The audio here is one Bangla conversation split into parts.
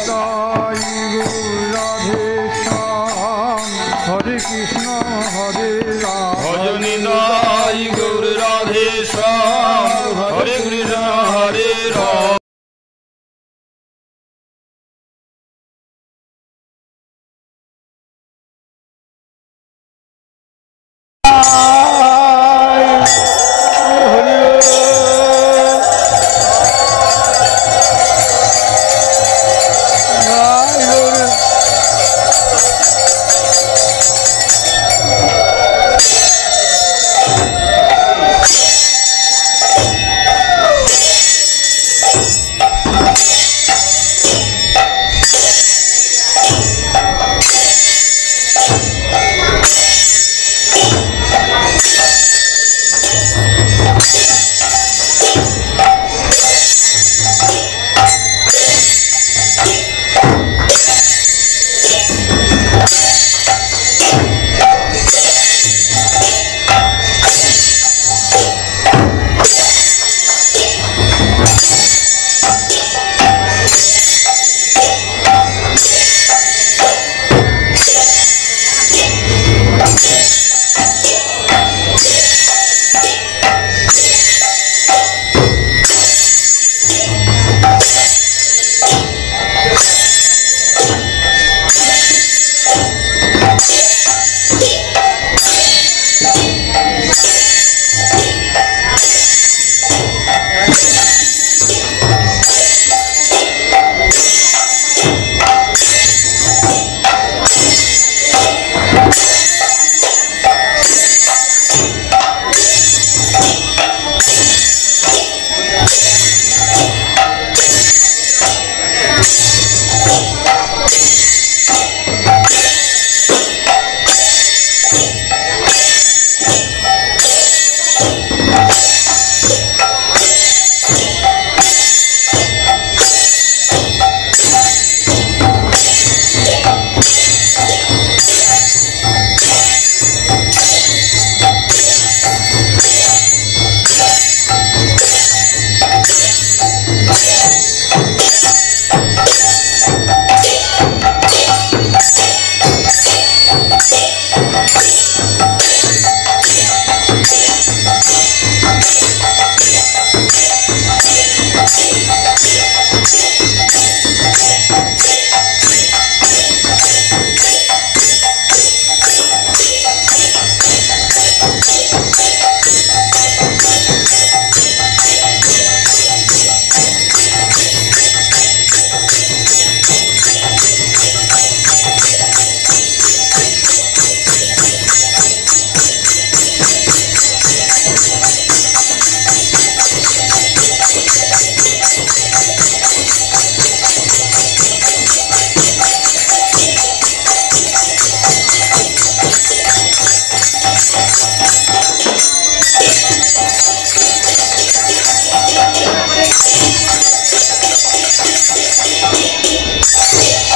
Sai Guru Radhe Shyam Hare Krishna Hare Ram Bhajani Sai Guru Radhe Shyam Hare Krishna Hare Ram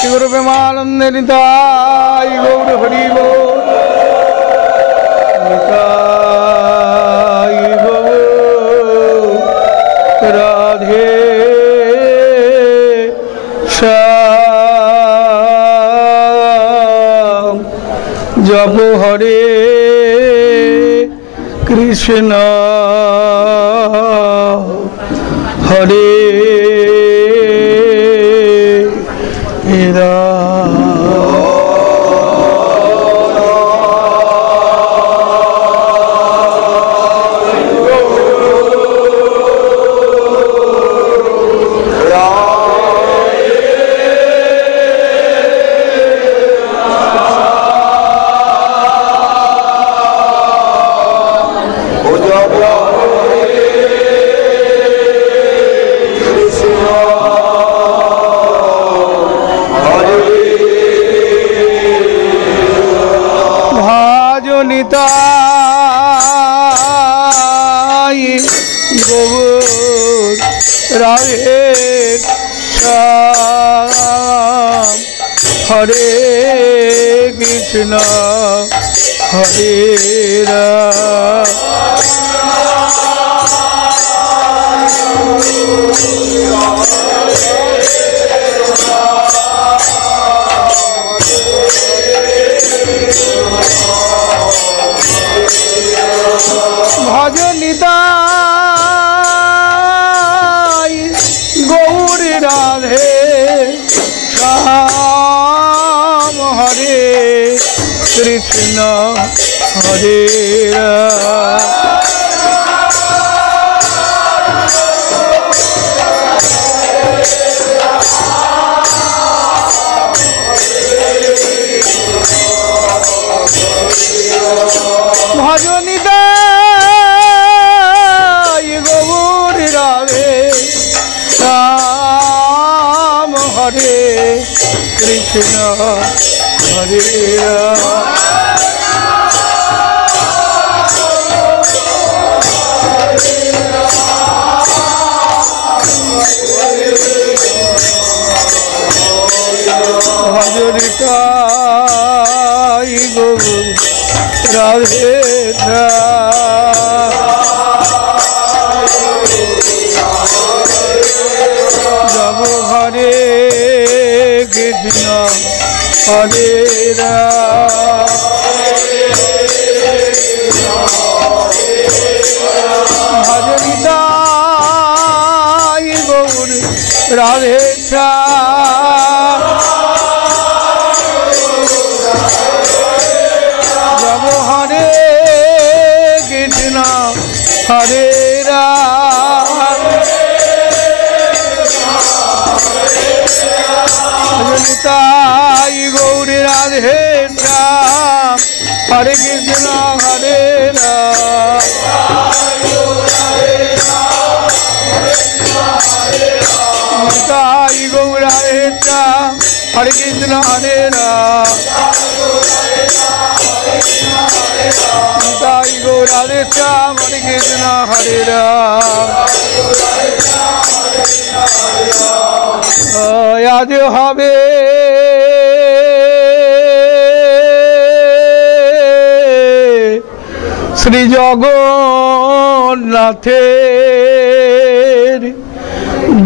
Guru Premanande Nitai Gaur Hari Gaur Nitai Gaur Radhe Shyam Japo Hare Krishna Hare Nitai Gaur Radhe Shyam Hare Krishna Hare Ram Krishna হরে রাম ভজনিতাই গৌর রাধে রাম হরে কৃষ্ণ হরে রাম ভজনিতাই গৌর রাধে যাব হরে কৃষ্ণ হরে রাম ভজনিতাই গৌর রাধে যাব হরে কৃষ্ণ হরে রাম ভজনিতাই গৌর রাধে রাম হরে কৃষ্ণ হরে রাম ভজনিতাই গৌর রাধে রাম হরে কৃষ্ণ হরে রাম তাই গো রাধে শ্যাম হরে কৃষ্ণ হরে রাম আজ হবে শ্রী জগন্নাথের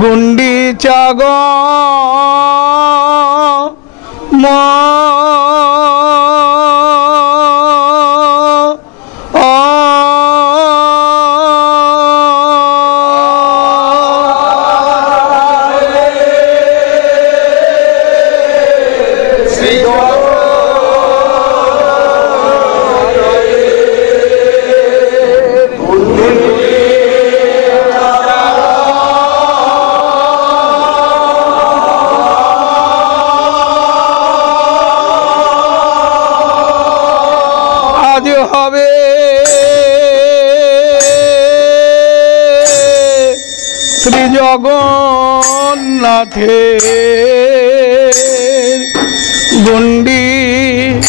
গুন্ডিচা হবে শ্রী জগন্নাথের গুন্ডিচা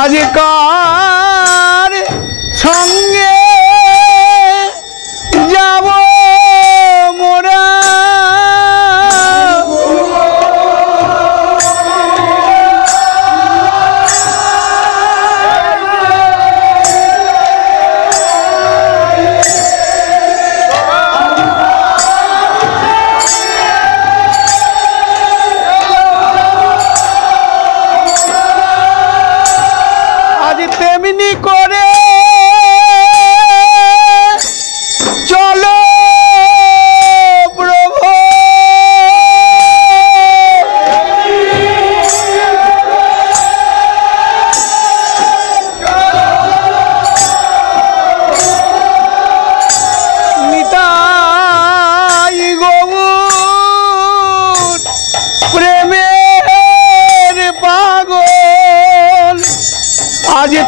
আজকার সঙ্গে যাব মোরা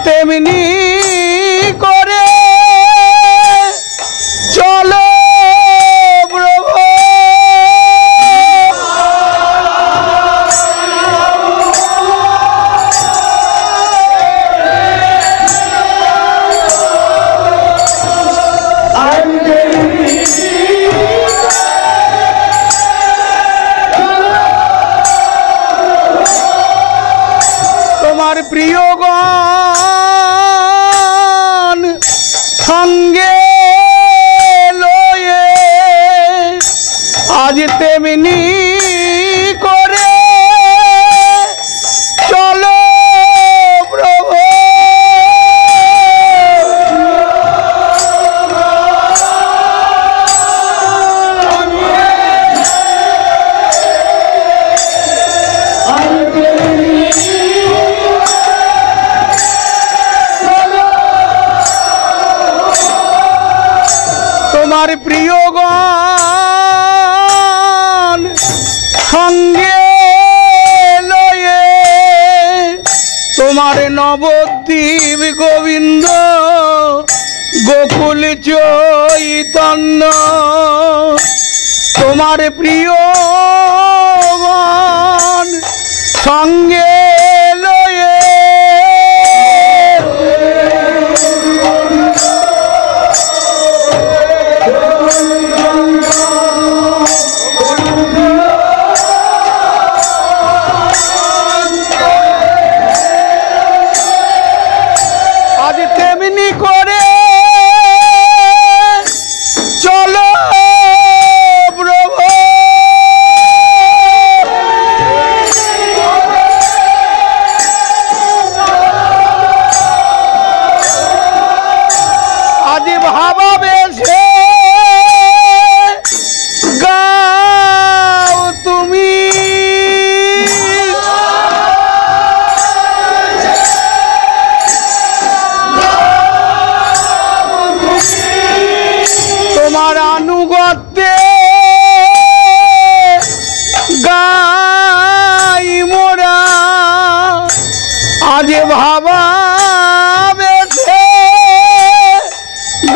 তেমনি করে চলো প্রভু। তোমার প্রিয়গণ সঙ্গে লয়ে আজ তেমনি করে চলো প্রভু। তোমার প্রিয়গণ সঙ্গে লয়ে তোমার নবদ্বীপ গোবিন্দ গোকুল চৈতন্য তোমার প্রিয়গণ সঙ্গে লয়ে আজ তেমনি করে চলো প্রভু। আজ ভাবা বেশে গাও তুমি তোমার আনুগত্যে গাই মোরা আজ ভাবা বেশে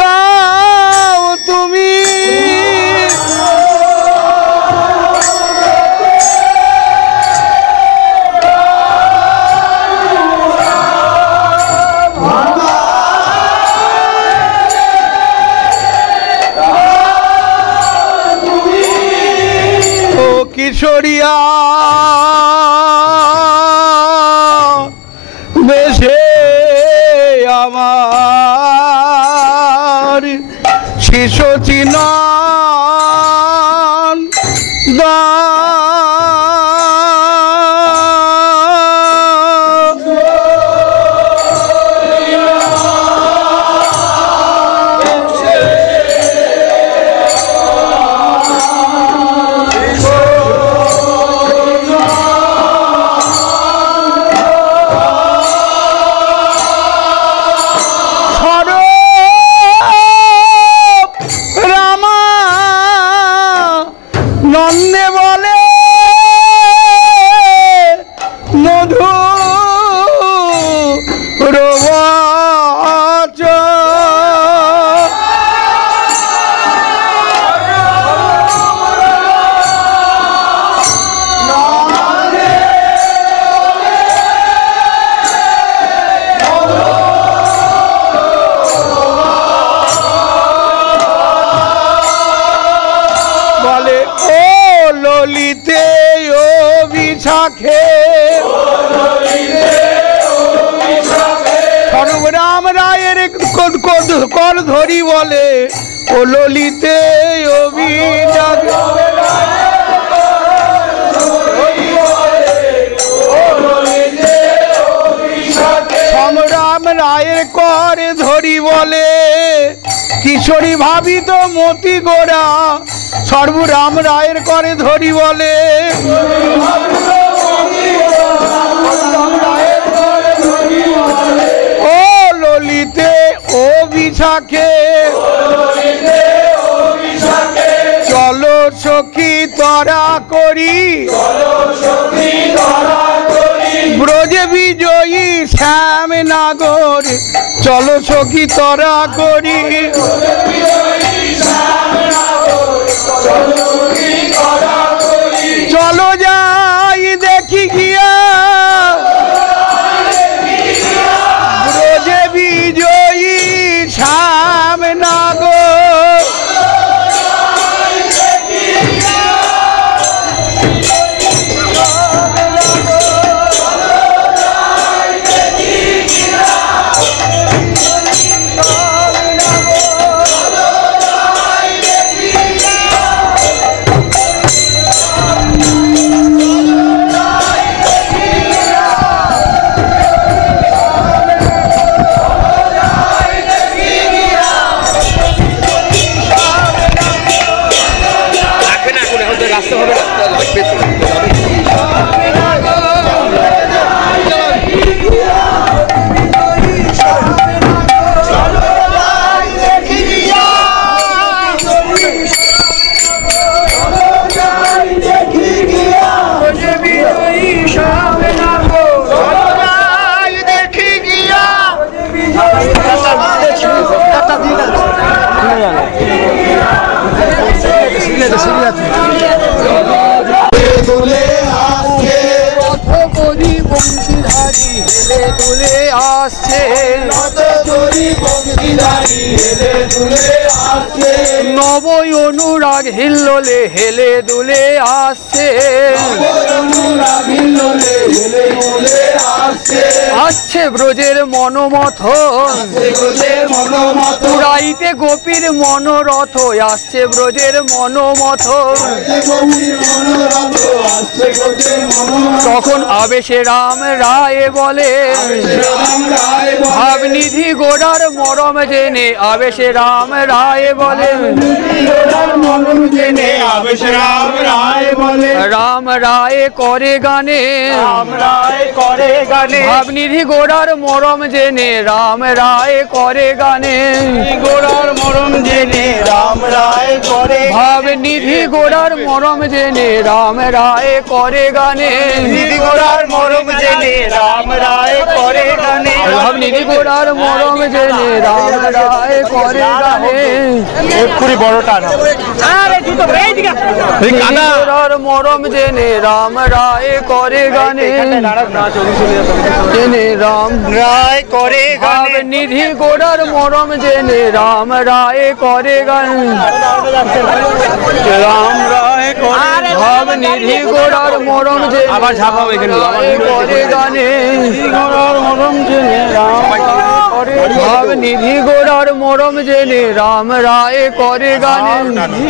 গাও তুমি। ও কিশোরিয়া বেশে আমার শিশু চিনন দা নন্দে বলে মধু রবাচ বলে ও ললিতে ও বিশাখে সর্বরাম রায়ের কর ধরি বলে ও ললিতে ও বিশাখে সংগ্রাম রায়ের কর ধরি বলে কিশোরী ভাবিত মতি গোরা সর্বরাম রায়ের করে ধরি বলে ও ললিতে ও বিশাখে চলো সখী তরা করি ব্রজে বিজয়ী শ্যাম নাগর কি তরা করি চলো যাই দেখি গিয়া ব্রজে বিজয়ী সামনা গো নবই অনুরাগ হিল্লোলে হেলে দুলে আসছে আসছে ব্রজের মনোমথন পুরাইতে গোপীর মনোরথ আসছে ব্রজের মনোমথন তখন আবেশে রাম রায় বলে ভাবনিধি গোড়ার মরম জেনে আবেশে রাম রায় বলে রাম রায় করে গানে ভাবনিধি গোড়ার মরম জেনে রাম রায় করে গানে গোড়ার মরম জেনে রাম রায় করে ভাবনিধি গোড়ার মরম জেনে রাম রায় করে গানে গোড়ার মরম জেনে রাম রায় করে গানে ভাবনিধি গোড়ার মরম জেনে রাম রায় করে গানে পুরি বড়টা না গোড়ার মরম জেনে রাম রায় করে গানে জেনে রাম রায় করে গানে নিধি গোড়ার মরম জেনে রাম রায় করে গানে রাম রায় করে ভাব নিধি গোড়ার মরম জেনে আবার ঝাপাও এখানে করে গানে গোড়ার মরম জেনে রাম ভাব নিধি গোড়ার মরম জেনে রাম রায় করে গানে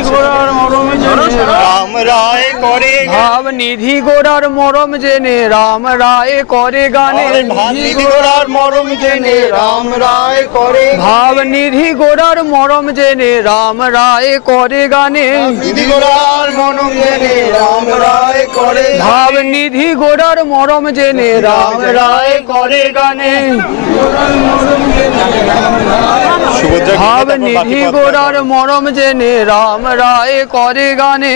গোড়ার মরম জেনে রাম রায় করে ভাব নিধি গোড়ার মরম জেনে রাম রায় করে গানে নিধি গোড়ার মরম জেনে রাম রায় করে ভাব নিধি গোড়ার মরম জেনে রাম রায় করে গানে নিধি গোড়ার মরম জেনে রাম রায় করে ভাব নিধি গোড়ার মরম জেনে রাম রায় করে গানে ভাব নিধি গোড়ার মরম জেনে রাম রায় করে গানে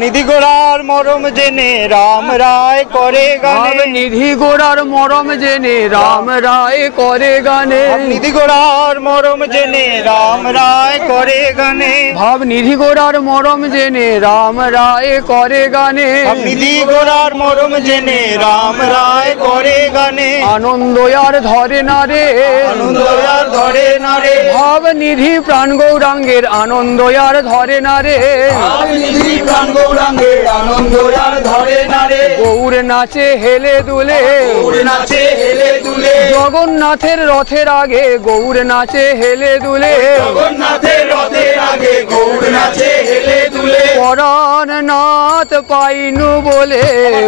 নিধি গোড়ার মরম জেনে রাম রায় করে গানে নিধি গোড়ার মরম জেনে রাম রায় করে গানে নিধি গোড়ার মরম জেনে রাম রায় করে গানে ভাব নিধি গোড়ার মরম জেনে রাম রায় করে গানে নিধি গোড়ার মরম জেনে রাম রায় করে গানে আনন্দ আর ধরে না রে আনন্দ আর ধরে না রে ভাব নিধি প্রাণ গৌরাঙ্গের আনন্দ আর ধরে না রে নিধি প্রাণ গৌরাঙ্গের আনন্দ আর ধরে না রে গৌর নাচে হেলে দুলে গৌর নাচে হেলে দুলে জগন্নাথের রথের আগে গৌর নাচে হেলে দুলে জগন্নাথের রথের আগে গৌর নাচে হেলে দুলে পরাণ নাথ পাইনু বলে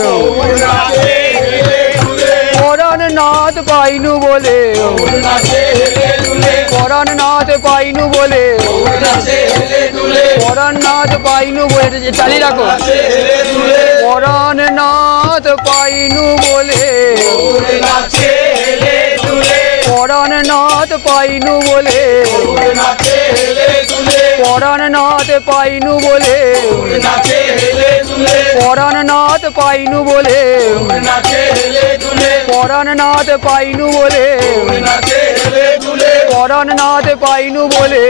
গৌর নাচে হেলে দুলে পরাণ নাথ পাইনু বলে গৌর নাচে হেলে দুলে পরাণ নাথ পাইনু বলে গৌর নাচে হেলে দুলে পরাণ নাথ পাইনু বলে চালিয়ে রাখো হেলে দুলে পরাণ নাথ পাইনু বলে গৌর নাচে হেলে দুলে পরাণ নাথ পাইনু বলে গৌর নাচে হেলে দুলে পরাণ নাথ পাইনু বলে নাচে হেলে দুলে পরাণ নাথ পাইনু বলে নাচে হেলে দুলে পরাণ নাথ পাইনু বলে নাচে হেলে দুলে পরাণ নাথ পাইনু বলে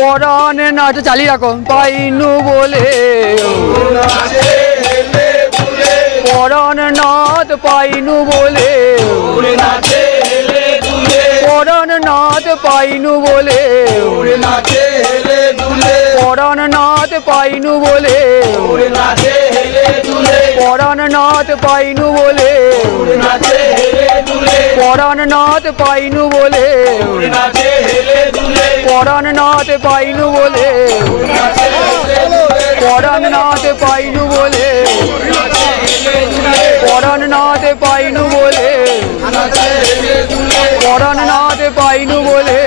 পরাণ নাথ চালিয়ে রাখো পাইনু বলে পরাণ নাথ পাইনু বলে পরাণ নাথ পাইনু বলে পরাণ নাথ পাইনু বলে পরাণ নাথ পাইনু বলে পরাণ নাথ পাইনু বলে পরাণ নাথ পাইনু বলে পরাণ নাথ পাইনু বলে পরাণ নাথ পাইনু বলে পরাণ নাথ পাইনু বলে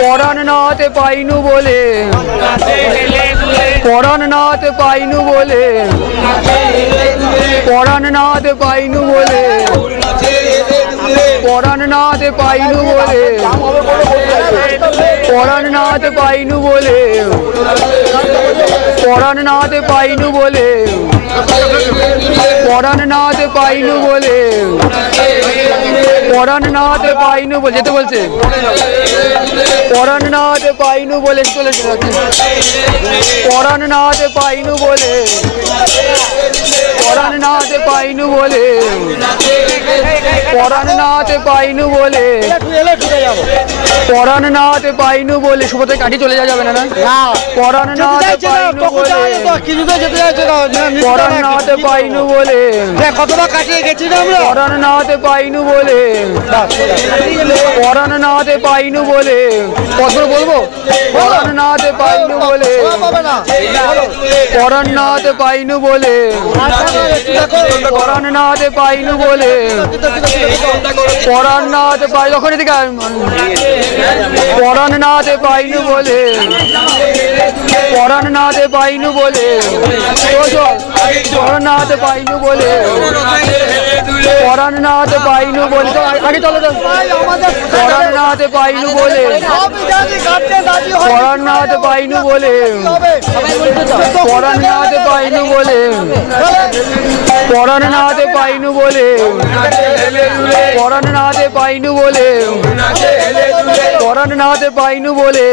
পরাণ নাথ পাইনু বলে পরাণ নাথ পাইনু বলে পরাণ নাথ পাইনু বলে পরাণ নাথ পাইনু বলে পরাণ নাথ পাইনু বলে পরাণ নাথ পাইনু বলে পরাণ নাথ পাইনু বলে পরাণ নাথ পাইনু বলে যেতে বলছে পরাণ নাথ পাইনু বলে চলে পরাণ নাথ পাইনু বলে পরাণ নাথ পাইনু বলে পরাণ নাথ পাইনু বলে পরাণ নাথ পাইনু বলে শুভতে কাটি চলে যাবে না পরাণ নাথ পাইনু বলে পরাণ নাথ পাইনু বলে কতটা কাটিয়ে গেছি আমরা পরাণ নাথ পাইনু বলে পরাণ নাথ পাইনু বলে কত বলবো পরাণ নাথ পাইনু বলে পরাণ নাথ পাইনু বলে পরাণ নাথ পাইনু বলে পরাণ নাথ পাই যখন এদিকে পরাণ নাথ পাইনু বলে পরাণ নাথ পাইনু বলে পরাণ নাথ পাইনু বলে পরাণ নাথ পাইনু বলে আগে চলো পরাণ নাথ পাইনু বলে পরাণ নাথ পাইনু বলে পরাণ নাথ পাইনু বলে পরাণ নাথ পাইনু বলে পরাণ নাথ পাইনু বলে পরাণ নাথ পাইনু বলে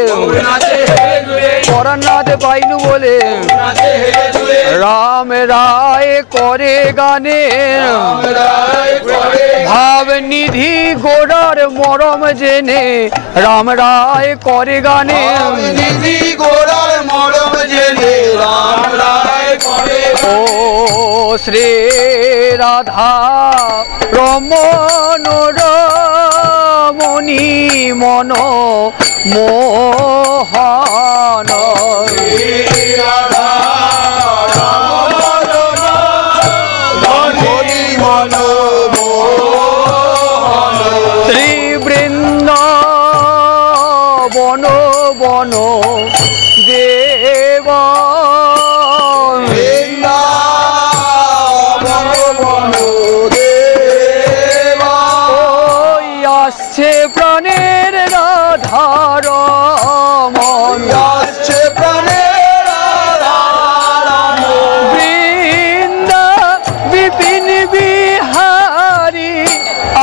পরাণ নাথ পাইনু বলে রাম রায় করে গানে ভাব নিধি গোড়ার মরম জেনে রাম রায় করে গানে নিধি গোড়ার মরম জেনে রাম রায় করে ও শ্রী রাধা রমণ রমণী মন মোহন শ্রী বৃন্দাবন বন দেব আসছে প্রাণের রাধার মন আসছে প্রাণের বৃন্দা বিপিন বিহারী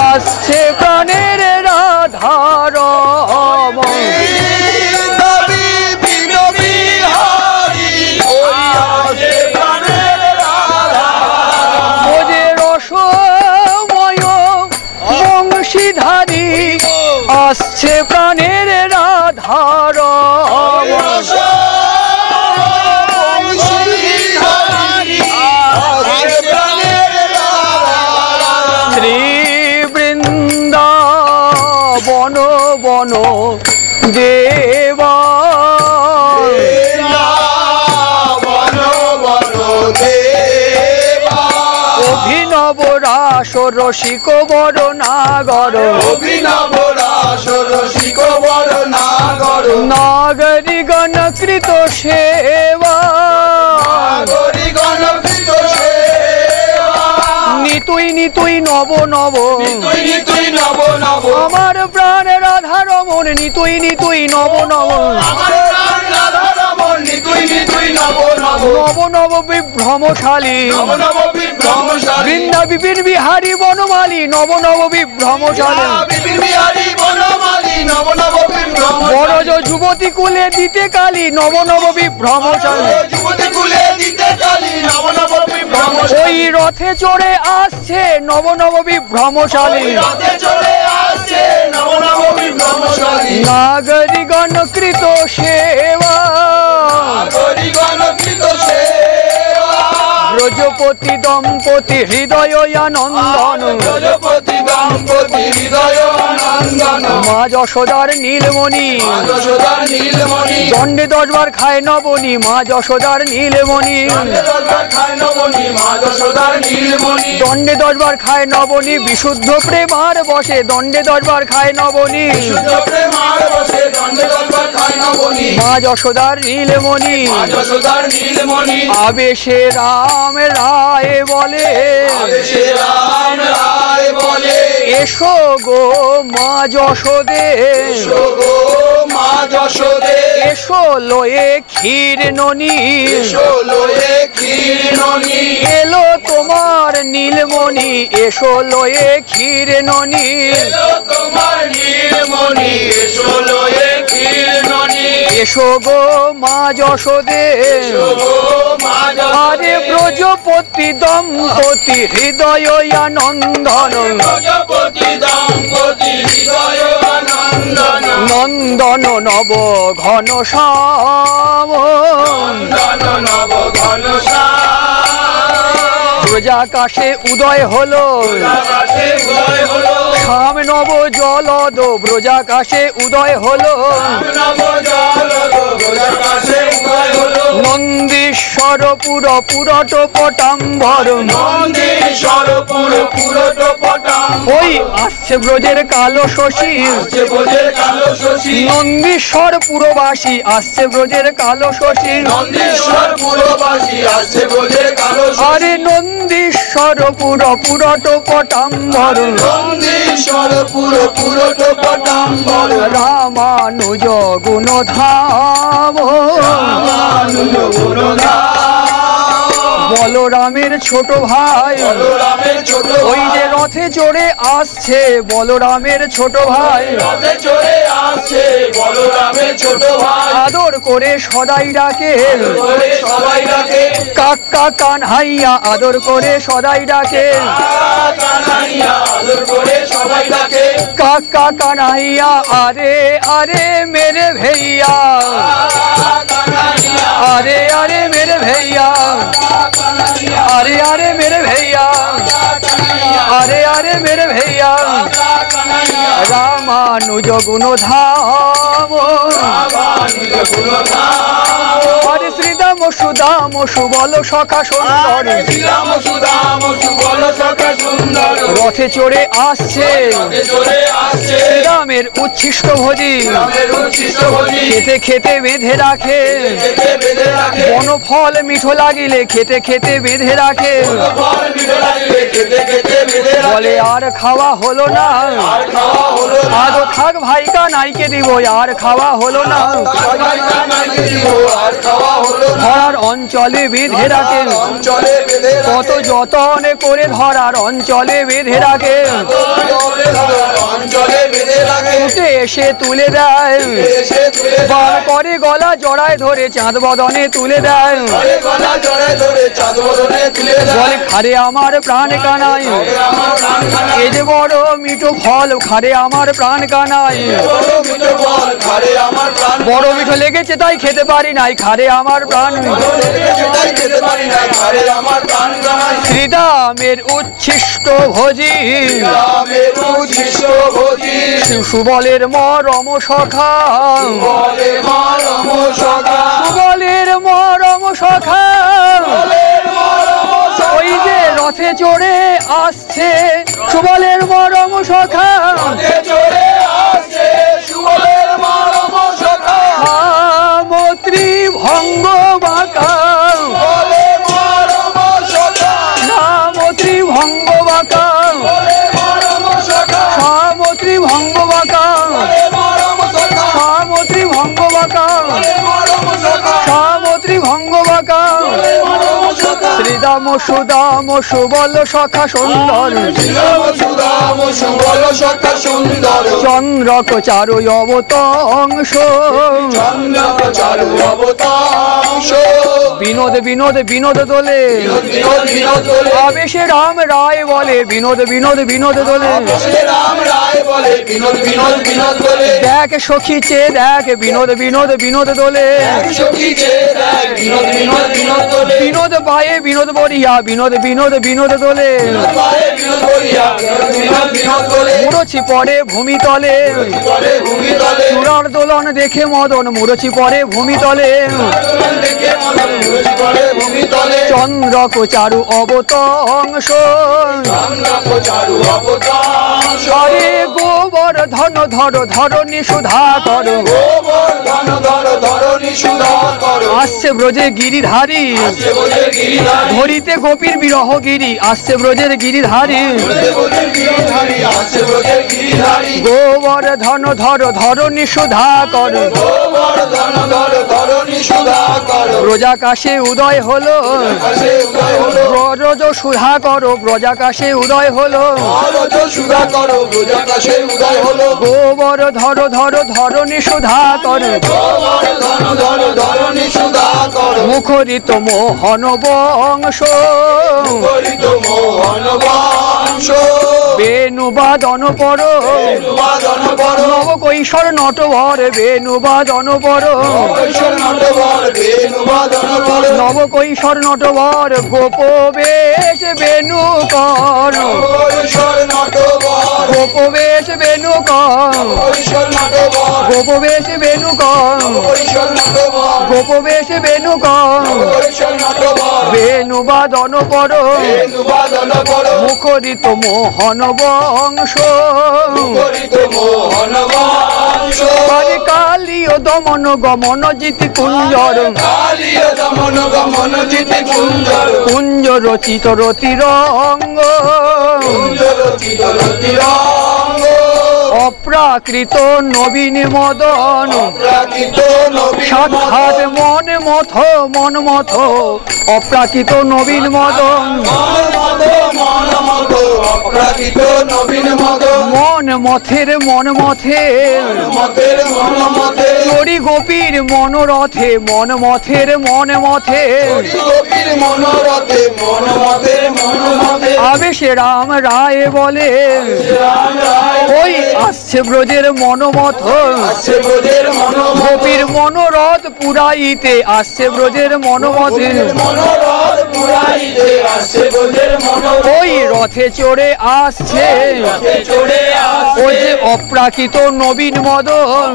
আসছে প্রাণের রাধার মন ওজে রসময় বংশীধারী আসছে প্রাণের রাধার শ্রী বৃন্দাবন বন দেবা অভিনব রাস রসিক বড় নাগর অভিনব রাস রসিক বড় নাগর নাগরী গণকৃত সেবা নাগরিগণ কৃত সেবা নিতুই নিতুই নব নব নিতুই নিতুই নব নব আমার প্রাণ রাধা রমন নিতুই নিতুই নব নব আমার প্রাণ রাধা রমণ নিতুই নব নব বিভ্রমশালী বৃন্দা বিপিন বিহারী বনমালী নব নব বিভ্রমশালী বড়জ যুবতী কুলে দিতে কালী নব নব বিভ্রমশালী ওই রথে চড়ে আসছে নব নব বিভ্রমশালী নাগরিগণ কৃত সেবা ব্রজপতি দম্পতি হৃদয় আনন্দন মা যশোদার নীলমণি দণ্ডে 10 বার খায় নবনী মা যশোদার নীলমণি দণ্ডে 10 বার খায় নবনী বিশুদ্ধ প্রেমার বসে দণ্ডে 10 বার খায় নবনী মা যশোদার নীলমণি আবেশে রাম রায় বলে এসো গো মা যশোদে এসো লয়ে ক্ষীর ননি এলো তোমার নীলমণি এসো লয়ে ক্ষীর ননি এসো গো মা যশোদে আরে ব্রজপতি দম্পতি হৃদয় আনন্দন নন্দন নব ঘন শ্যাম ব্রজাকাশে উদয় হলো শ্যাম নব জলদ ব্রজাকাশে উদয় হলো নন্দীশ্বর পুর পুরট পটাম্বর ওই আসছে ব্রজের কালো শশী নন্দীশ্বর পুরবাসী আসছে ব্রজের কালো শশী আরে নন্দীশ্বর পুর পুরট পটাম্বর রামানুজ গুণধাম বলরামের ছোট ভাই ওই যে রথে চড়ে আসছে বলরামের ছোট ভাই আদর করে সদাই ডাকে কাকা কানহাইয়া আদর করে সদাই ডাকে কাকা কানহাইয়া আরে আরে মেরে ভैया अरे अरे मेरे भैया अरे अरे मेरे भैया अरे अरे मेरे भैया रामानुज गुणधाम अरे श्रीदाम सुदाम सुबल सखा सुंदर रथे चढ़े आसছে শ্রীরামের উচ্ছিষ্ট ভোজি খেতে খেতে বেঁধে রাখে বনফল মিঠো লাগিলে খেতে খেতে বেঁধে রাখে বলে আর খাওয়া হলো না আজও থাক ভাই কানাইকে দিব আর খাওয়া হলো না ধরার অঞ্চলে বেঁধে রাখে কত যতন করে ধরার অঞ্চলে বেঁধে রাখে উঠে এসে তুলে দেয় বার করে গলা জড়ায় ধরে চাঁদ বদনে তুলে দেয় বলে খারে আমার প্রাণ কানাই এ যে বড় মিঠো ফল খারে আমার প্রাণ কানাই বড় মিঠো লেগেছে তাই খেতে পারি নাই খারে আমার প্রাণ শ্রীরামের উচ্ছিষ্ট ভোজি সুবলের মরম সখা সুবলের মরম সখা ওই যে রথে চড়ে আসছে সুবলের মরম সখা সামত্রী ভঙ্গ বাঁকা সামত্রী ভঙ্গ বাঁকা সামত্রী ভঙ্গ বাঁকা সামত্রী ভঙ্গ বাঁকা সামত্রী শ্রীদাম সুদাম সুবল সখা সুন্দর চন্দ্রক চারু অবতংশ বিনোদ বিনোদ বিনোদ দোলে আবেশে রাম রায় বলে বিনোদ বিনোদ বিনোদ দোলে দেখ সখী চে দেখ বিনোদ বিনোদ বিনোদ দোলে বিনোদ পায়ে বিনোদ বরিয়া বিনোদ বিনোদ বিনোদ দোলে মুরছি পরে ভূমি তলে চূড়ার দোলন দেখে মদন মুরছি পরে ভূমি তলে চন্দ্রক চারু অবতংশ হরে গোবর ধন ধর ধরণী সুধা কর আসছে ব্রজে গিরিধারী ধরিতে গোপীর বিরহ গিরি আসছে ব্রজের গিরিধারী গোবর ধন ধর ধরণী সুধা কর ব্রজাকাশে উদয় হলো ব্রজ সুধা করো ব্রজাকাশে উদয় হলো গোবর ধর ধর ধরণী সুধা কর মুখরিত মোহন বংশ বেণুবাদন পর নব কৈশোর নটবর বেণুবাদন পর নব কৈশোর নটবর গোপ বেশ বেণু কর গোপ বেশ বেণু কর গোপ বেশ বেণু কর গোপ বেশ বেণু কর বেণুবাদন পর মুখরিত মোহন বংশ কালীয় দমন গমন জিতি কুঞ্জর কুঞ্জ রচিত রতিরঙ্গ অপ্রাকৃত নবীন মদন সাক্ষাৎ মন মথ মন মথ অপ্রাকৃত নবীন মদন মন মথের মন মথের চরি গোপীর মনোরথে মন মথের মন মথে আবেশে রাম রায় বলে ওই আসছে ব্রজের মনোমথ গোপীর মনোরথ পুরাইতে আসছে ব্রজের মনোমথে ওই রথে চড়ে আসছে ওই যে অপ্রাকৃত নবীন মদন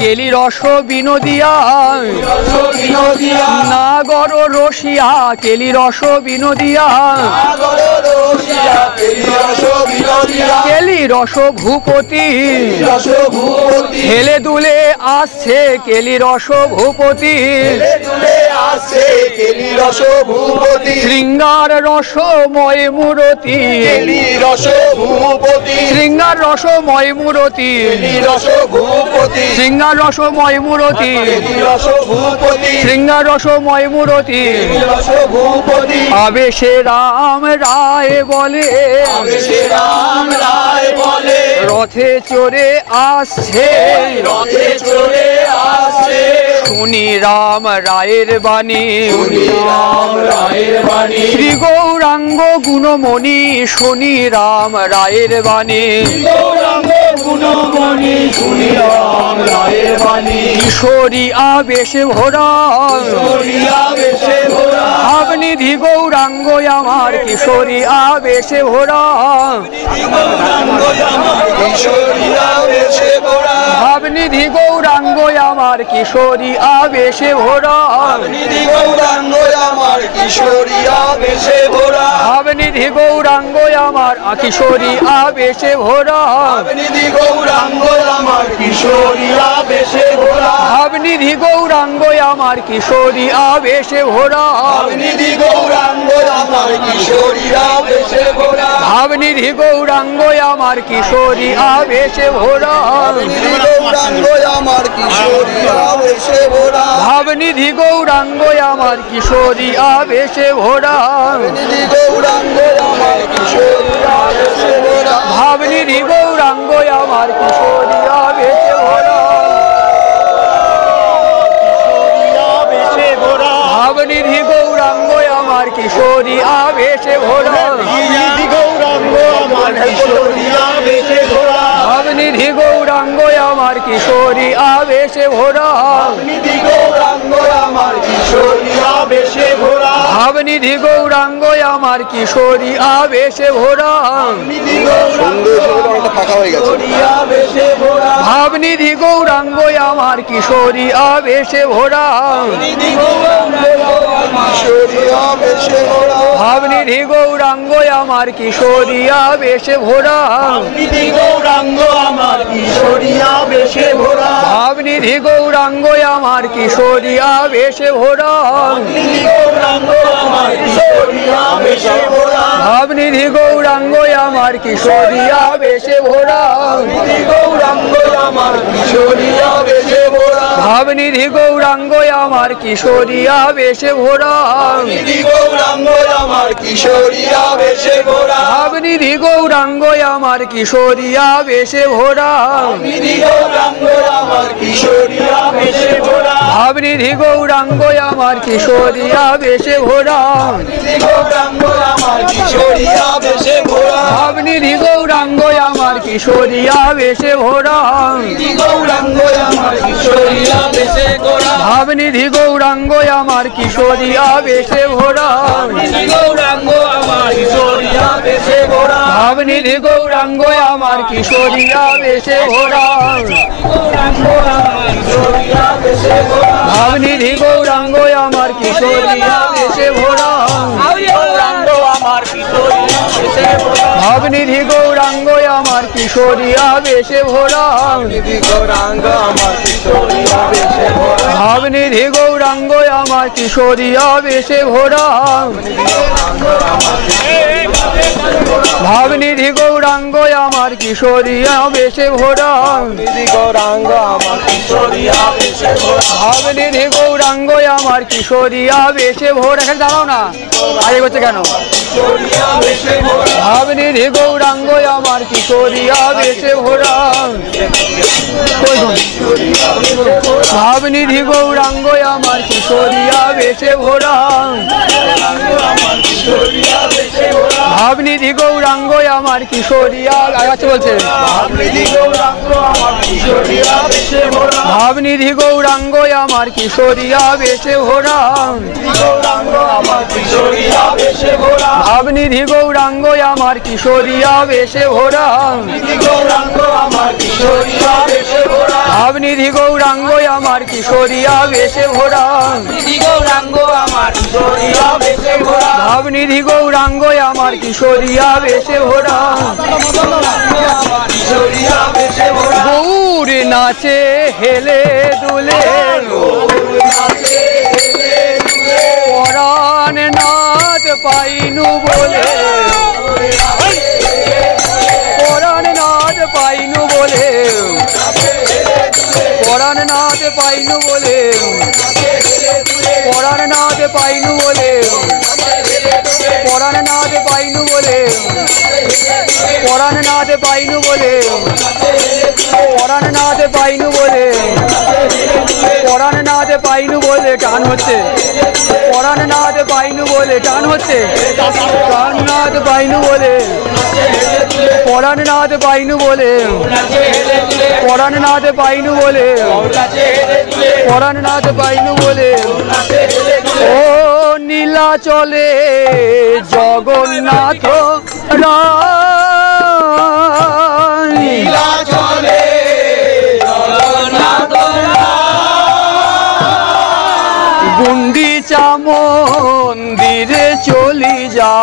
কেলি রস বিনোদিয়া নাগর রসিয়া কেলি রস বিনোদিয়া কেলি রস ভূপতি হেলে দুলে আসছে কেলি রস ভূপতি শৃঙ্গার রসময় মূরতি শৃঙ্গার রসময় মূরতি শৃঙ্গার রসময় মূরতি শৃঙ্গার রসময় মূরতি আবেশে রাম রায় বলে রথে চড়ে আসছে শুনি রাম রায়ের বাণী শ্রী গৌরাঙ্গ গুণমণি শুনি রাম রায়ের বাণী কিশোরী আবেশে ভরা ভাবনিধি গৌরাঙ্গ আমার কিশোরী আবেশে ভরা ভাবনিধি গৌরাঙ্গ আমার কিশোরী আবেশে ভরা ভাবনিধি গৌরাঙ্গ আমার কিশোরী আবেশে ভরা ভাবনিধি গৌরাঙ্গ আমার কিশোরী আবেশে ভরা ভাবনিধি গৌরাঙ্গ আমার কিশোরী আবেশে ভরা ভাবনিধি গৌরাঙ্গ আমার কিশোরী আবেশে ভরা ভাবনিধি গৌরাঙ্গ আমার কিশোরী আবেশে ভরা ভাবনিধি গৌরাঙ্গ আমার কিশোরী আবেশে ভরা ভাবনিধি গৌরাঙ্গ আমার কিশোরী আবেশে ভরা ভাবনিধি গৌরাঙ্গ আমার কিশোরী আবেশে ভরা ভাবনিধি গৌরাঙ্গ আমার কিশোরী আবেশে ভরা ভাবনিধি গৌরাঙ্গ আমার কিশোরী আবেশে ভরা ভাবনিধি গৌরাঙ্গ আমার কিশোরী আবেশে ভরা ভাবনিধি গৌরাঙ্গ আমার কিশোরী আবেশে ভরা ভাবনিধি গৌরাঙ্গ আমার কিশোরী আবেশে ভরা ভাবনিধি গৌরাঙ্গ আমার কিশোরী আবেশে ভরা ভাবনিধি গৌরাঙ্গ ফাঁকা হয়ে গেছে আবেশে ভরা ভাবনিধি গৌরাঙ্গ আমার কিশোরী আবেশে ভরা ভাবনিধি গৌরাঙ্গ আমার কিশোরী আবেশে ভরা ভাবনিধি গৌরাঙ্গ আমার কিশোরী আবেশে ভরা ভাবনিধি গৌরাঙ্গ আমার কিশোরী আবেশে ভরা ভাবনিধি গৌরাঙ্গ আমার কিশোরী আবেশে ভরা ভাবনিধি গৌরাঙ্গ আমার কিশোরী আবেশে ভরা ভাবনিধি গৌরাঙ্গ আমার কিশোরী আবেশে ভরা ভাবনিধি গৌরাঙ্গ আমার কিশোরী আবেশে ভরা ভাবনিধি গৌরাঙ্গ আমার কিশোরী আবেশে ভরা ভাবনিধি গৌরাঙ্গ আমার কিশোরী আবেশে ভরা ভাবনিধি গৌরাঙ্গ আমার কিশোরী আবেশে ভরা ভাবনিধি গৌরাঙ্গ আমার কিশোরী আবেশে ভরা ভাবনিধি গৌরাঙ্গ আমার কিশোরী আবেশে ভরা ভাবনিধি গৌরাঙ্গ আমার কিশোরী আবেশে ভরা ভাবনিধি গৌরাঙ্গ আমার কিশোরী আবেশে ভরা ভাবনিধি গৌরাঙ্গ আমার কিশোরী আবেশে ভরা ভাবনিধি গৌরাঙ্গ আমার কিশোরী আবেশে ভরা ভাবনিধি গৌরাঙ্গ আমার কিশোরী আবেশে ভরা ভাবনিধি গৌরাঙ্গ আমার কিশোরী আবেশে ভরা গৌরাঙ্গ আমার কিশোরী আবেশে ভরা ভাবনিধি গৌরাঙ্গ আমার কিশোরী আবেশে ভরা গৌরাঙ্গ আমার কিশোরী আবেশে ভরা ভাবনিধি গৌরাঙ্গ আমার কিশোরী আবেশে ভরা ভাবনিধি গৌরাঙ্গ আমার কিশোরী আবেশে ভরা ভাবনিধি গৌরাঙ্গ আমার কিশোরী আবেশে ভরা ভাবনিধি গৌরাঙ্গ আমার কিশোরী আবেশে ভরা ভাবনিধি গৌরাঙ্গ আমার কিশোরী আবেশে ভরা ভাবনিধি গৌরাঙ্গ আমার কিশোরী আবেশে ভরা এখানে দাঁড়াও না আরে করছে কেন কিশোরী আবেশে ভরা ভাবনিধি গৌরাঙ্গ আমার কিশোরী আবেশে ভরা ভাবনিধি গৌরাঙ্গ আমার কিশোরী আবেশে ভরা ভাবনিধি গৌরাঙ্গ আমার কিশোরী আবেশে বলছে ভাবনিধি গৌরাঙ্গ আমার কিশোরী আবেশে ভরা ভাবনিধি গৌরাঙ্গ আমার কিশোরী আবেশে ভরা গৌরাঙ্গ আমার কিশোরী আবেশে ভরা ভাবনিধি গৌরাঙ্গ আমার কিশোরী আবেশে ভরা গৌরাঙ্গ আমার কিশোরী আবেশে ভরা ভাবনিধি গৌরাঙ্গ আমার কিশোরী আবেশে ভরা গৌরাঙ্গ আমার কিশোরী আবেশে ভরা ভাবনিধি গৌরাঙ্গ আমার কিশোরী আবেশে ভরা কিশোরী আবেশে ভরা গৌর নাচে হেলে দুলে পরাণ নাচ পাইনু বলে পরাণ নাচ পাইনু বলে পরাণ নাচ পাইনু বলে পরাণ নাচ পাইনু বলে পরাণ নাচ পাইনু বলে পরাণ নাচ পাইনু বলে পরাণ নাচ পাইনু বলে পরাণ নাচ পাইনু বলে টান হচ্ছে পরাণ নাচ পাইনু বলে টান হচ্ছে প্রাণ নাচ পাইনু বলে পরাণ নাচ পাইনু বলে পরাণ নাচ পাইনু বলে পরাণ নাচ পাইনু বলে ও নীলাচলে জগন্নাথ নীলাচলে জগন্নাথ গুন্ডিচা মন্দিরে চলি যা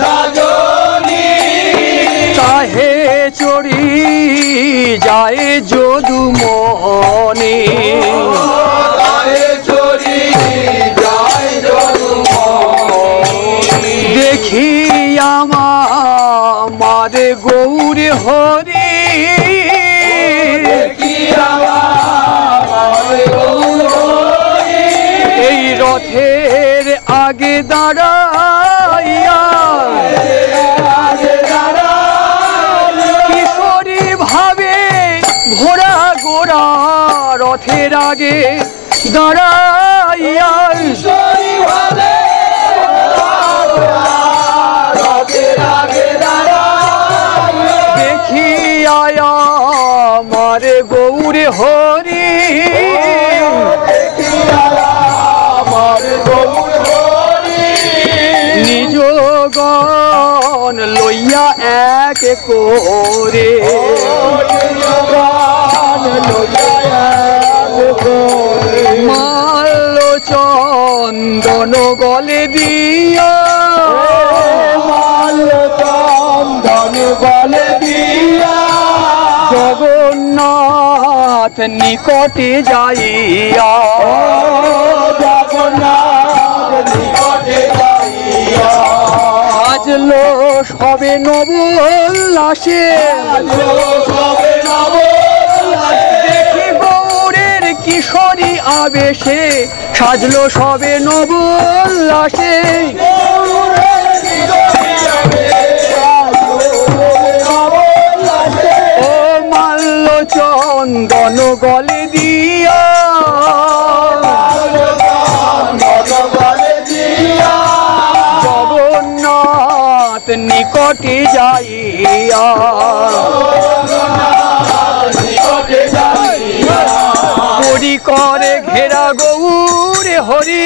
সাজনী চাহে চড়ি যায় যদু মনে দেখি আমার গৌর হরি এই রথের আগে দাঁড়াইয়া কিশোরী ভাবে ঘোড়া গোড়া রথের আগে দাঁড়াইয়া দেখি আয়া মারে গৌরে হরি নিজ গণ লইয়া এক করে মাল্য চন্দন গলে দিয়া জগন্নাথ নিকটে যাইয়া সাজলো সবে নব উল্লাসে দেখি গৌরের কিশোরী আবেশে সাজলো সবে নব উল্লাসে ও মাল্য চন্দন গলে দিয়া জগন্নাথ নিকটে যাইয়া হরি করে ঘেরা গৌরে হরি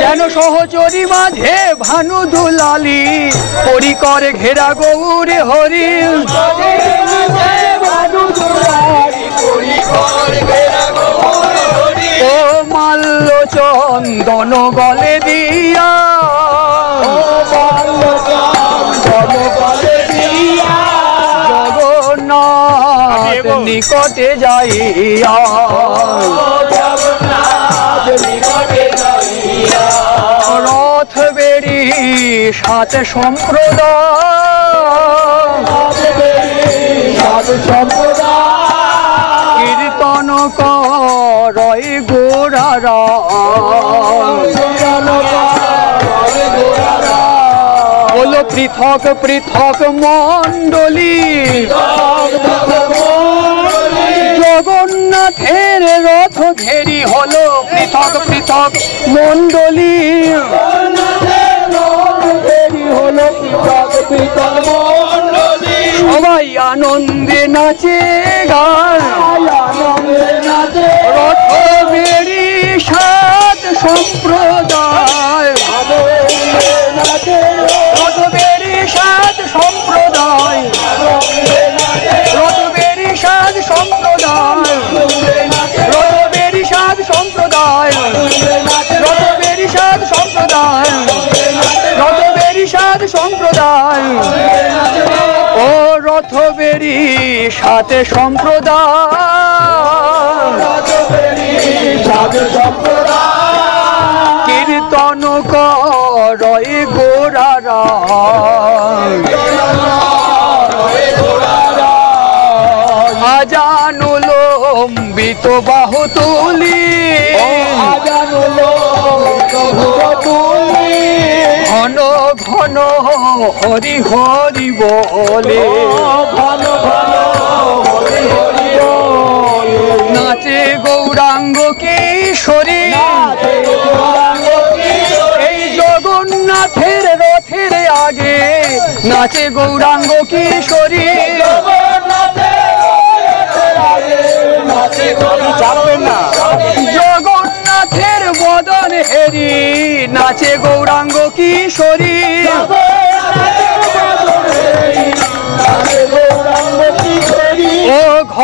যেন সহচরী মাঝে ভানু দুলালি হরি করে ঘেরা গৌরে হরি ও মাল্য চন্দন গলে দিয়া জগন্নাথ নিকটে যাইয়া রথ বেড়ি সাথে সম্প্রদায় কীর্তন করয় গোড়ারা হলো পৃথক পৃথক মণ্ডলী জগন্নাথের রথ ঘেরি হলো পৃথক পৃথক মণ্ডলী সবাই আনন্দে নাচে গান রথ বেড়ি সাত সম্প্রদায় রথ বেড়ি সাত সম্প্রদায় রথ বেড়ি সাত সম্প্রদায় রথ বেড়ি সাত সম্প্রদায় রথ বেড়ি সাত সম্প্রদায় রথ বেড়ি সাত সম্প্রদায় ও রথ বেড়ি সাথে সম্প্রদায় কীর্তন করয় গোড়ারা আজানুলম্বিত বাহু তুলি ঘন ঘন হরি হরি বলে নাচে গৌরাঙ্গ কিশোরী এই জগন্নাথের রথের আগে নাচে গৌরাঙ্গ কিশোরী জগন্নাথের বদন হেরি নাচে গৌরাঙ্গ কিশোরী ও ঘন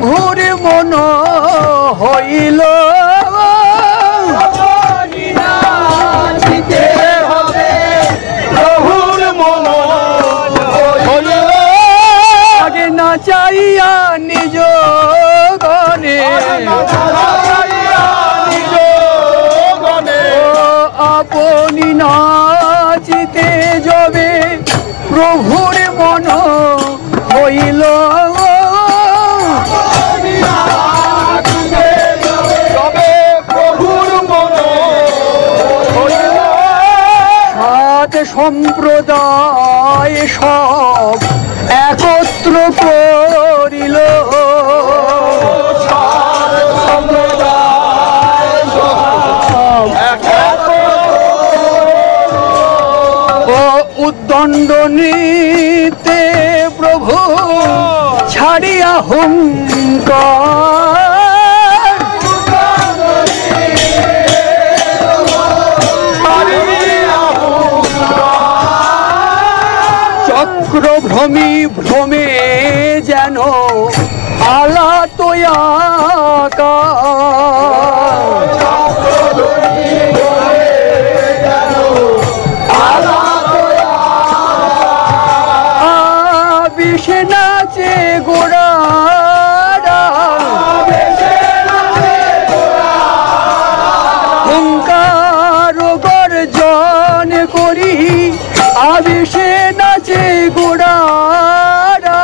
প্রভুর মন হইল প্রভুর মন হইল আগে না চাইয়া নিজ গণে নিজ গণে আপনি নাচিতে যাবে প্রভুর মন হইল তবে প্রভুর মন হইল সাত সম্প্রদায় সব একত্র করিল ও উদ্দণ্ডনীতে প্রভু ছাড়িয়া হুঙ্কার চক্র ভ্রমি ভ্রমে যেন আলাতয়াকার আবিষে নাচে গোড়ারা হুঙ্কার গর্জন করি আবিষে নাচে গোড়ারা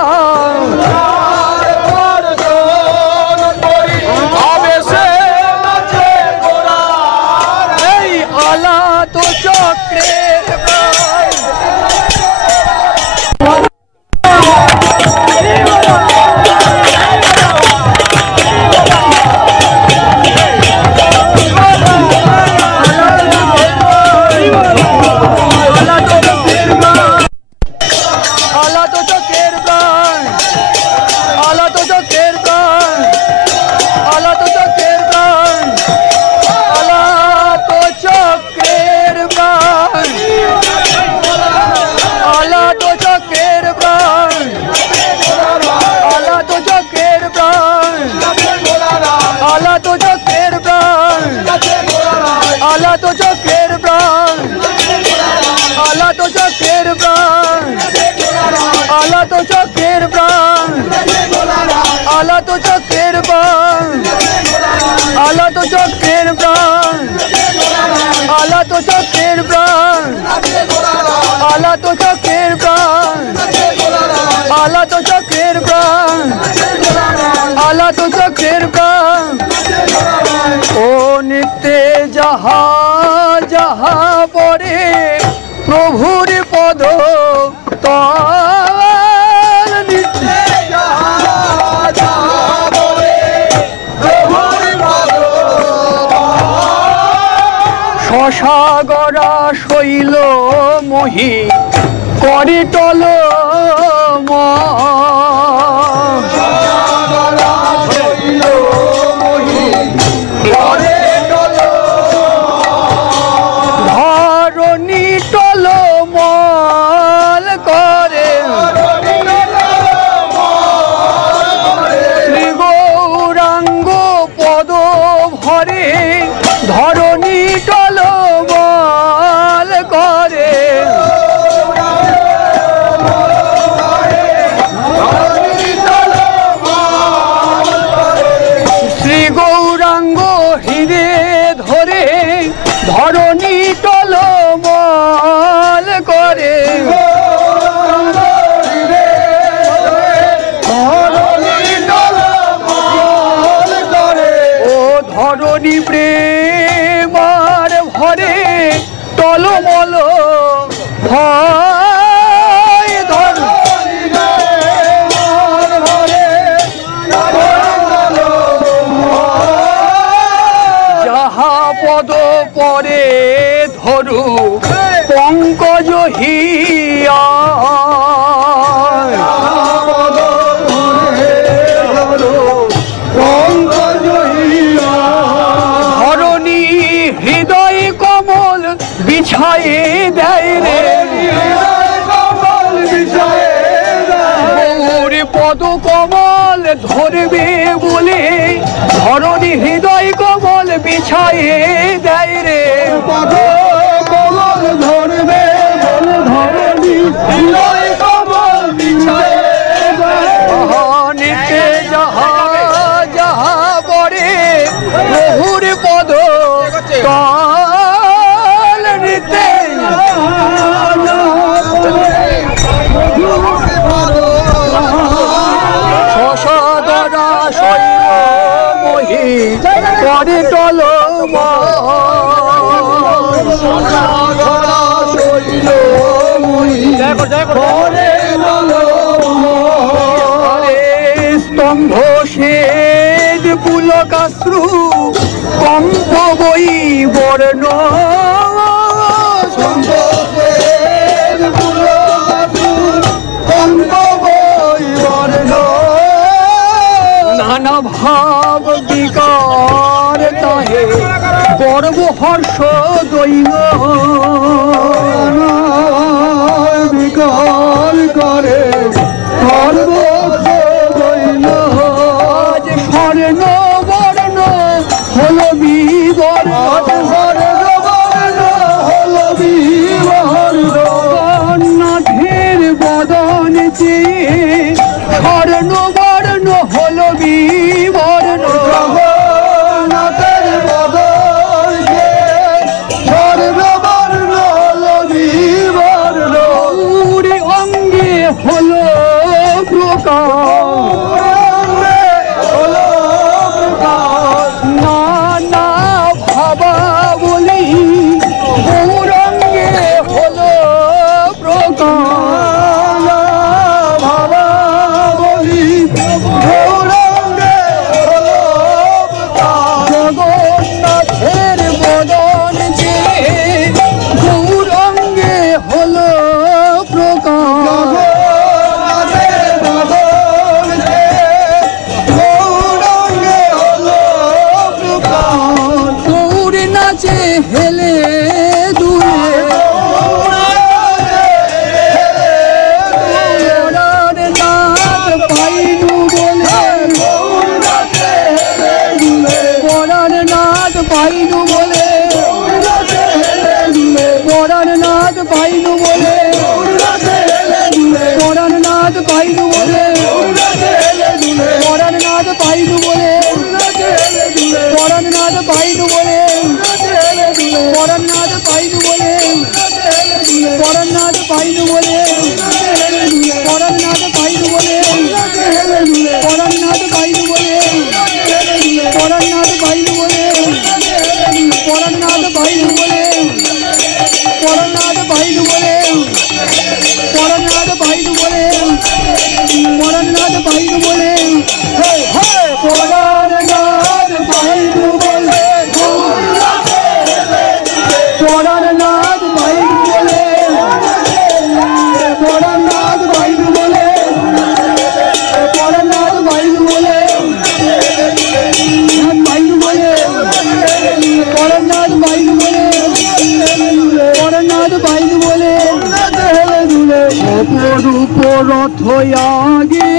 এই আলাত চক্রের প্রায় আলাত চক্রের প্রাণ আলাত চক্রের প্রাণ আলাত চক্রের প্রাণ আলাত চক্রের প্রাণ আলাত চক্রের প্রাণ আলাত চক্রের প্রাণ আলাত চক্রের প্রাণ আলাত চক্রের প্রাণ আলাত চক্রের প্রাণ আলাত চক্রের প্রাণ আলাত চক্রের প্রাণ আলাত চক্রের প্রাণ আলাত চক্রের প্রাণ আলাত চক্রের প্রাণ আলাত চক্রের প্রাণ আলাত চক্রের প্রাণ ও নিত্যে যাহা যাহা পরে প্রভুর পদ তার নিত্যে শশাগরা শৈল মহি করি টল ধরণী টল মল করে শ্রী গৌরাঙ্গ পদ ভরে ধরণী টল মল করে ধরবে বলে ধরণী হৃদয় কমল বিছায়ে দেয় রে কমল ধরবে বলে ধরণী হৃদয় কমল বিছায়ে নিতে যাহা যাহা বরে বহুর পদ কাল নিতে শশাদরা শৈল মহি করে টল স্তম্ভ শ্বেত পুলকাশ্রু কম্প বই বর্ণ নানা ভাব বিকার তাহে গর্ব হর্ষ দৈন বিকার করে গর্ব দৈন আজ স্বর্ণ বর্ণ হল বিবর্ণ হল বিবর্ণ নাথের বদন চেয়ে স্বর্ণ বর্ণ হল বিবর্ণ নাথের বদন স্বর্ণ বর্ণ হল বিবর্ণ উড়ে অঙ্গে হল প্রকাশ নানা ভাবা বলি গৌরঙ্গে হল প্রকাশ ভাবা বলি গৌরঙ্গে হল জগন্নাথের বদন যে গৌরঙ্গে হল প্রকাশ গৌরী নাচে হেলে দুলে গোরার নাচ পাইনু বলে গোরার নাচ পাইনু বলে গোরার নাচ পাইনু বলে গোরার নাচ পাইনু বলে গোরার নাচ পাইনু বলে পরনাথ পাইনু বলে পরনাথ পাইনু বলে পরনাথ পাইনু বলে পরনাথ পাইনু বলে পরনাথ পাইনু বলে পরনাথ পাইনু বলে পরনাথ পাইনু বলে পরনাথ পাইনু বলে পরনাথ পাইনু বলে পরনাথ পাইনু বলে পরনাথ পাইনু বলে পরনাথ পাইনু বলে পরনাথ পাইনু বলে পরনাথ পাইনু বলে পাইনু বলে পরনাথ পাইনু বলে পরনাথ পাইনু বলে অপরূপ রথ আগে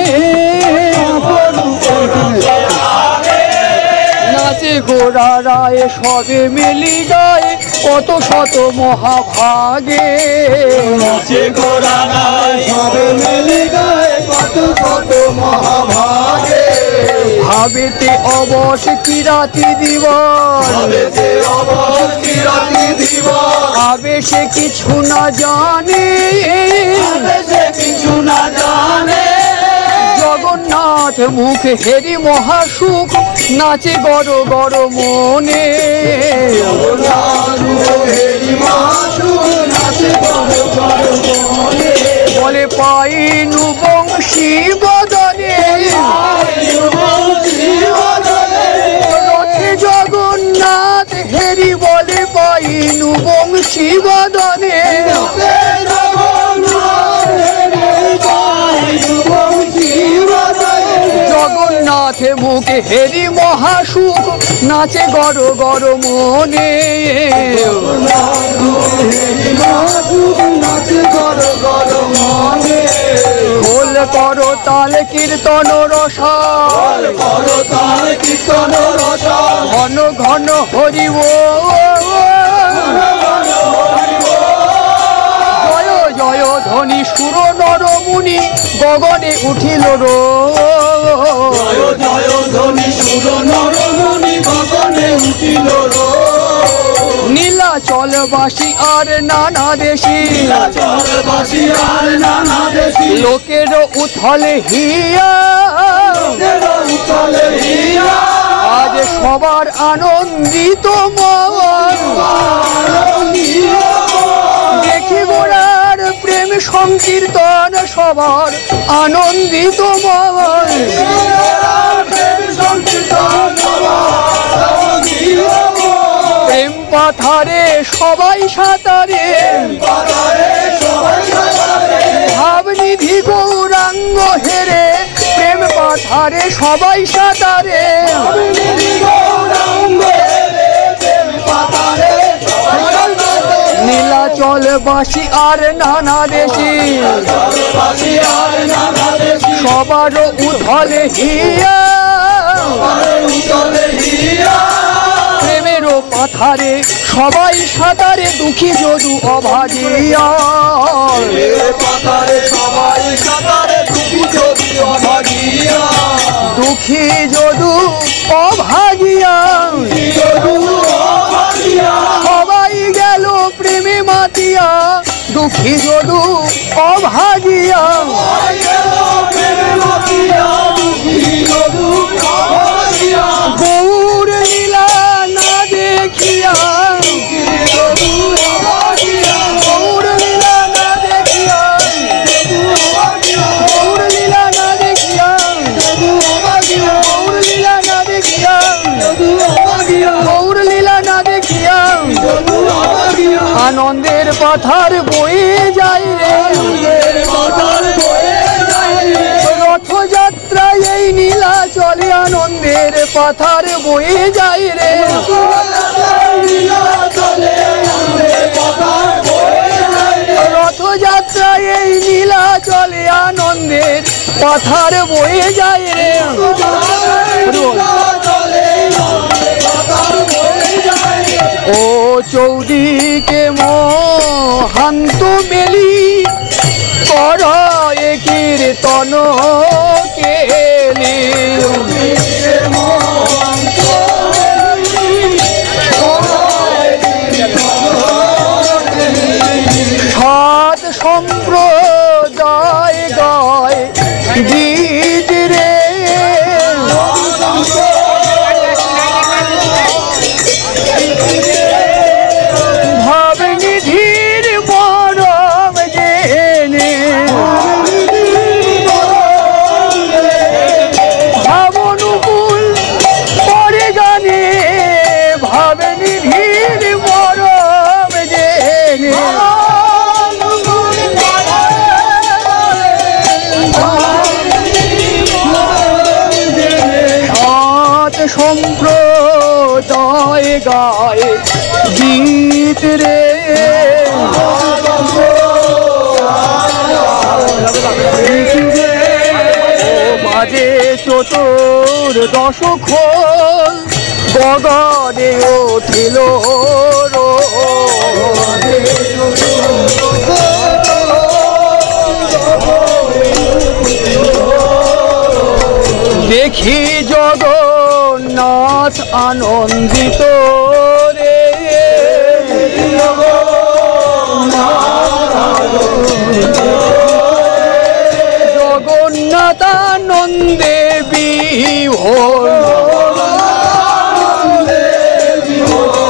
নাচে গোরা রায় সবে মিলি গায়ে কত শত মহাভাগে নাচে গোরা রায় সবে মিলি গায়ে কত শত মহাভাগে ভাবেতে অবশ কিরাতি দিবস ভাবেতে অবশ কিরাতি দিবস আবেশে কিছু না জানে আবেশে কিছু না জানে জগন্নাথ মুখে হেরি মহাসুখ নাচে গড় গড় মনে বলে পাইনু বংশী বদনে রথে জগন্নাথ হেরি বলে পাইনু বংশী বদনে জগন্নাথে মুখে হেরি মহাসুখ নাচে গড় গড় মনে খোল করো তাল কীর্তন রসাল ঘন ঘন হরি বল জয় জয় ধ্বনি সুর নর মুনি গগনে উঠিল রো নীলাচলবাসী আর নানা দেশি লোকের উথলে হিয়া আজ সবার আনন্দিত মন দেখি গোড়ার প্রেম সংকীর্তন সবার আনন্দিত মন প্রেম পাথারে সবাই সাঁতারে ভাবনিধি গৌরাঙ্গ হেরে প্রেম পাথারে সবাই সাঁতারে নীলাচলবাসী আর নানা দেশি সবার উথলে হিয়া প্রেমেরও পাথারে সবাই সাঁতারে দুঃখী যদু অভাগিয়া দুঃখী যদু অভাগিয়া সবাই গেল প্রেমে মাতিয়া দুঃখী যদু অভাগিয়া গৌর লীলা না দেখিয়া গৌর লীলা না দেখিয়া গৌর লীলা না দেখিয়া গৌর লীলা না দেখিয়া গৌর লীলা না দেখিয়া আনন্দের পাথার বয়ে যায় রে রথযাত্রায় এই নীলাচলে আনন্দের পাথার বয়ে যায় রে রথযাত্রায় এই নীলাচলে আনন্দের পাথার বয়ে যায় রে ও চৌদিকে মহান্ত মেলি কর এ কীর্তন কেলি সাত সম্প্রদায় গায় গীত রে ভাবনিধির মরম জেনে ভাবনুকুল পরে গানে ভাবনিধির মরম জেনে সাত সম্প্রদায় গায় গীত রে বাজে চতুর্দশ খোল গগনে উঠিল রো দেখি জগন্নাথ আনন্দিত রে জগন্নাথ আনন্দে বিভোর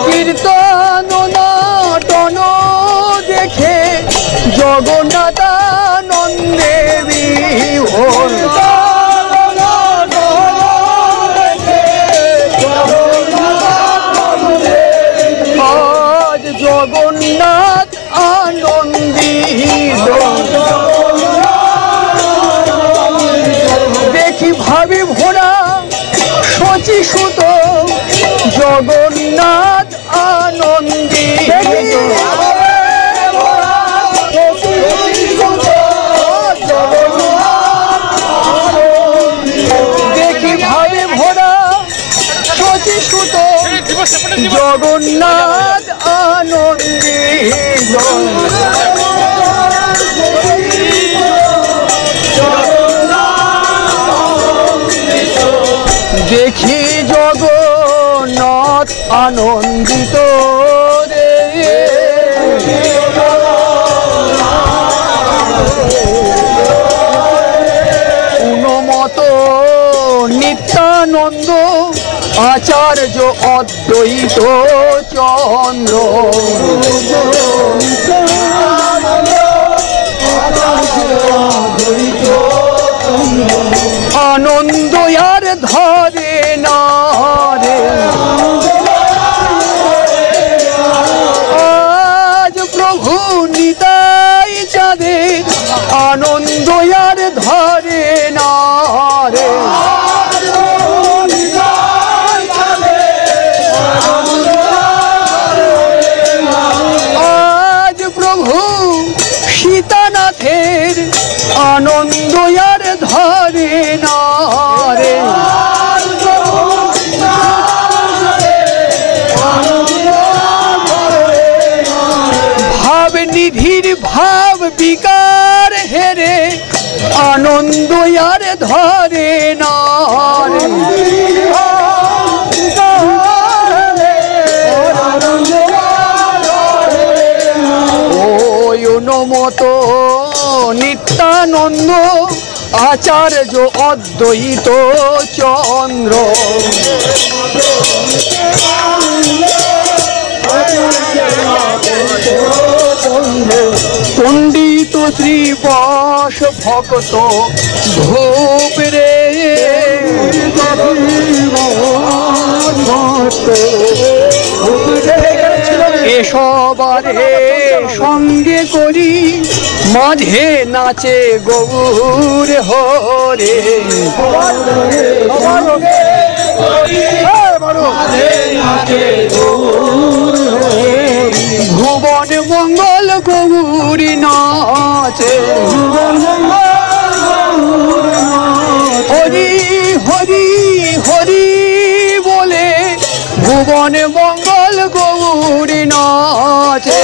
কীর্তন নাটন দেখে জগন্নাথ আনন্দে বিভোর আজ জগন্নাথ আনন্দিত দেখি ভাবি ভোরা শচী সুত জগন্নাথ আনন্দিত জগন্নাথ আনন্দিত দেখি জগন্নাথ আনন্দিত উন্মত নিত্যানন্দ আচার্য অদ্বৈত চন্দ্র আনন্দ আর ধরে না রে আজ প্রভু নিতাই চাঁদে আনন্দ আর ধরে না রে আজ প্রভু সীতানাথের আনন্দ আর ধরে না রে ভাব নিধির ভাব বিকার হেরে আনন্দ আর ধরে না রে ওই অনুমত নিত্যানন্দ আচার্য অদ্বৈত চন্দ্র পণ্ডিত শ্রীবাস ভক্ত ধূপ রে এসবারে সঙ্গে করি মাঝে নাচে গৌর হরে ভুবন মঙ্গল গৌরী নাচে হরি হরি হরি বলে ভুবন মঙ্গল গৌরী নাচে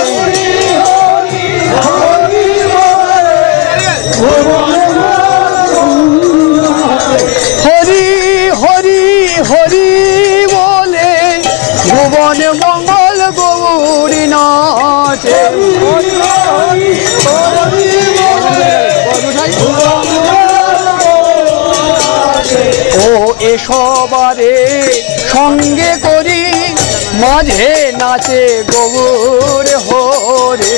হরি হরি হরি বলে ভুবন মঙ্গল গৌরী নাচে ও এসবারে সঙ্গে করি মাঝে নাচে গৌর হরে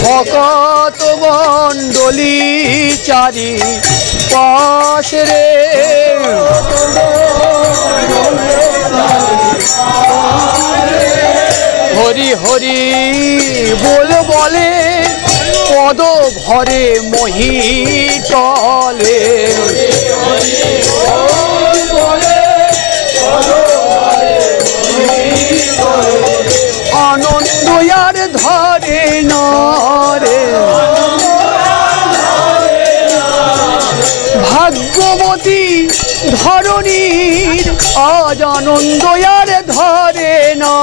ভকত মণ্ডলী চারি পাশ রে হরি হরি বল বলে পদ ভরে মহিতলে আনন্দ আর ধরে না রে ভাগ্যবতী ধরণীর আজ আনন্দ আর ধরে না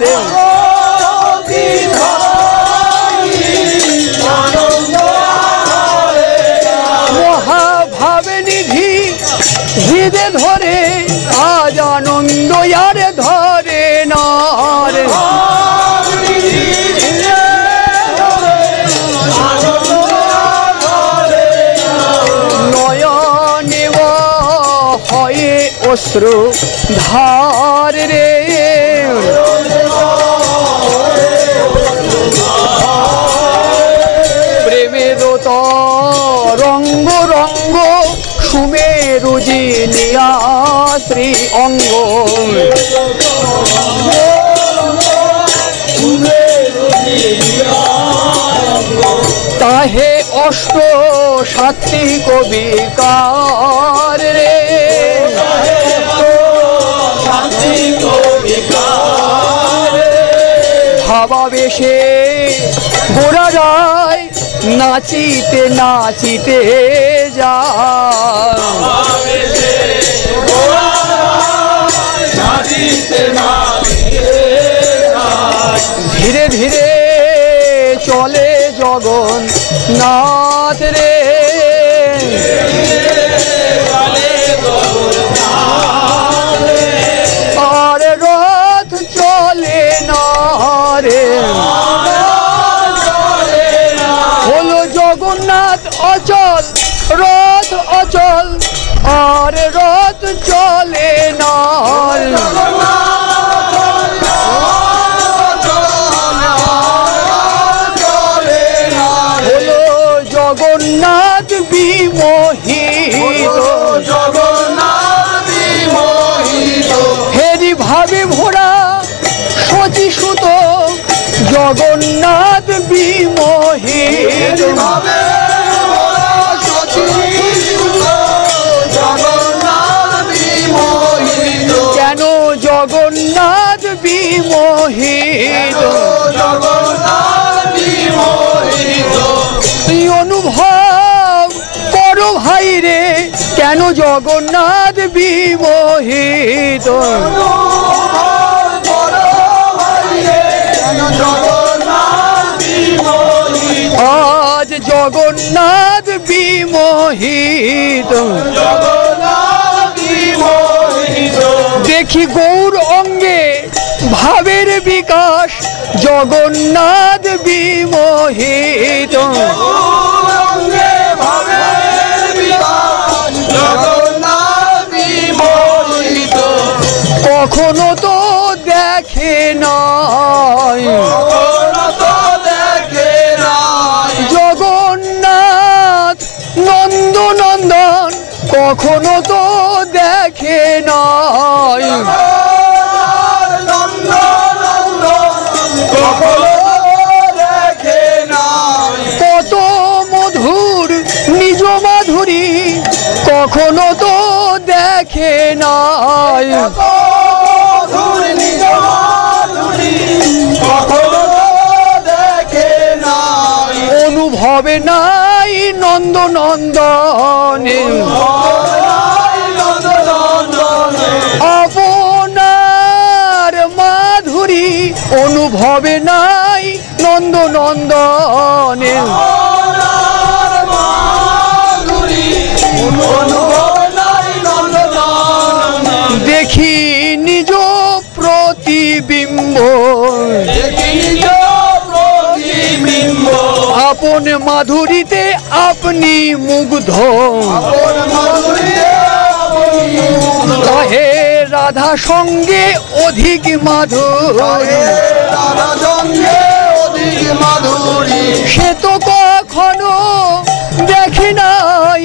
রে মহাভাবে নিধি হৃদে ধরে আজ আনন্দ আর ধরে না রে নয়নে হয়ে অশ্রু ধার রে প্রেমের রঙ্গ রঙ্গ সুমেরু জিনিয়া শ্রী অঙ্গ তাহে অষ্ট সাত্বিক বিকার রে ভাবাবেশে গোড়া যায় নাচিতে নাচিতে যায় ধীরে ধীরে চলে জগন্নাথ রে আর রথ চলে না রে হলো জগন্নাথ অচল রথ অচল আর রথ চলে না হলো জগন্নাথ বিমোহিত হেরি ভাবে ভোরা শচী সুত জগন্নাথ বিমোহিত কেন জগন্নাথ বিমোহিত তুই অনুভব করো ভাই রে কেন জগন্নাথ বিমোহিত আজ জগন্নাথ বিমোহিত দেখি গৌর অঙ্গে ভাবের বিকাশ জগন্নাথ বিমোহিত কখনো তো দেখে নাই জগন্নাথ নন্দনন্দন কখনো তো দেখে নাই কত মধুর নিজ মাধুরী কখনো তো দেখে নাই অনুভবে নাই নন্দনন্দনে আপনার মাধুরী অনুভবে নাই নন্দনন্দনে দেখি নিজ প্রতিবিম্ব আপন মাধুরীতে আপনি মুগ্ধ কহে রাধা সঙ্গে অধিক মাধুরী সে তো কখনো দেখে নাই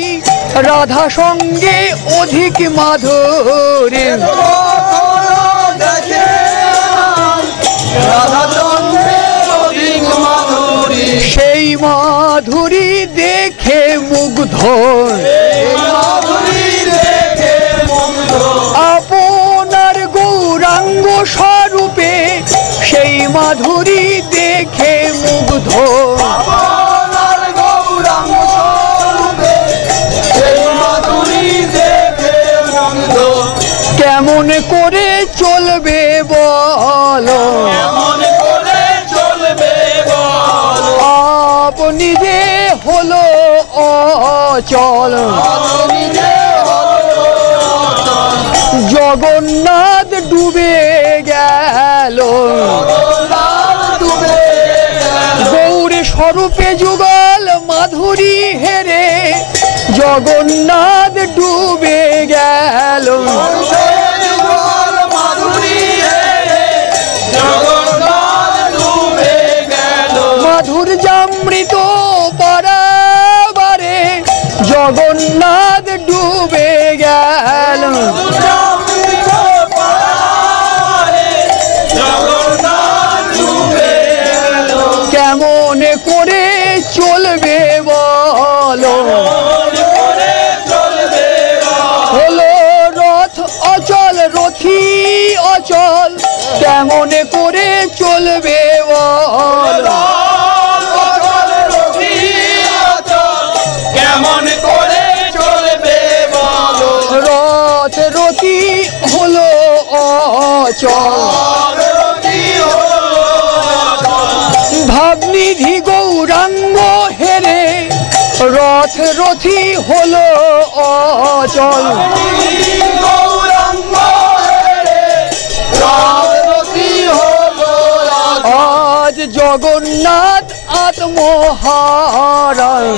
রাধা সঙ্গে অধিক মাধুরী সেই মাধুরী দেখে মুগ্ধ আপনার গৌরাঙ্গ স্বরূপে সেই মাধুরী দেখে মুগ্ধ কেমন করে চলবে বলো আপনি যে হলো অচল জগন্নাথ ডুবে গেল গৌর স্বরূপে যুগল মাধুরী হেরে জগন্নাথ ডুবে গেল মাধুর্যামৃত পারাবারে জগন্নাথ ডুবে গেল কেমন করে চলবে বলো হলো রথ অচল রথী অচল কেমন করে চলবে বলো অচল ভাবনিধি গৌরাঙ্গ হেরে রথ রথি হলো অচল আজ জগন্নাথ আত্মহারায়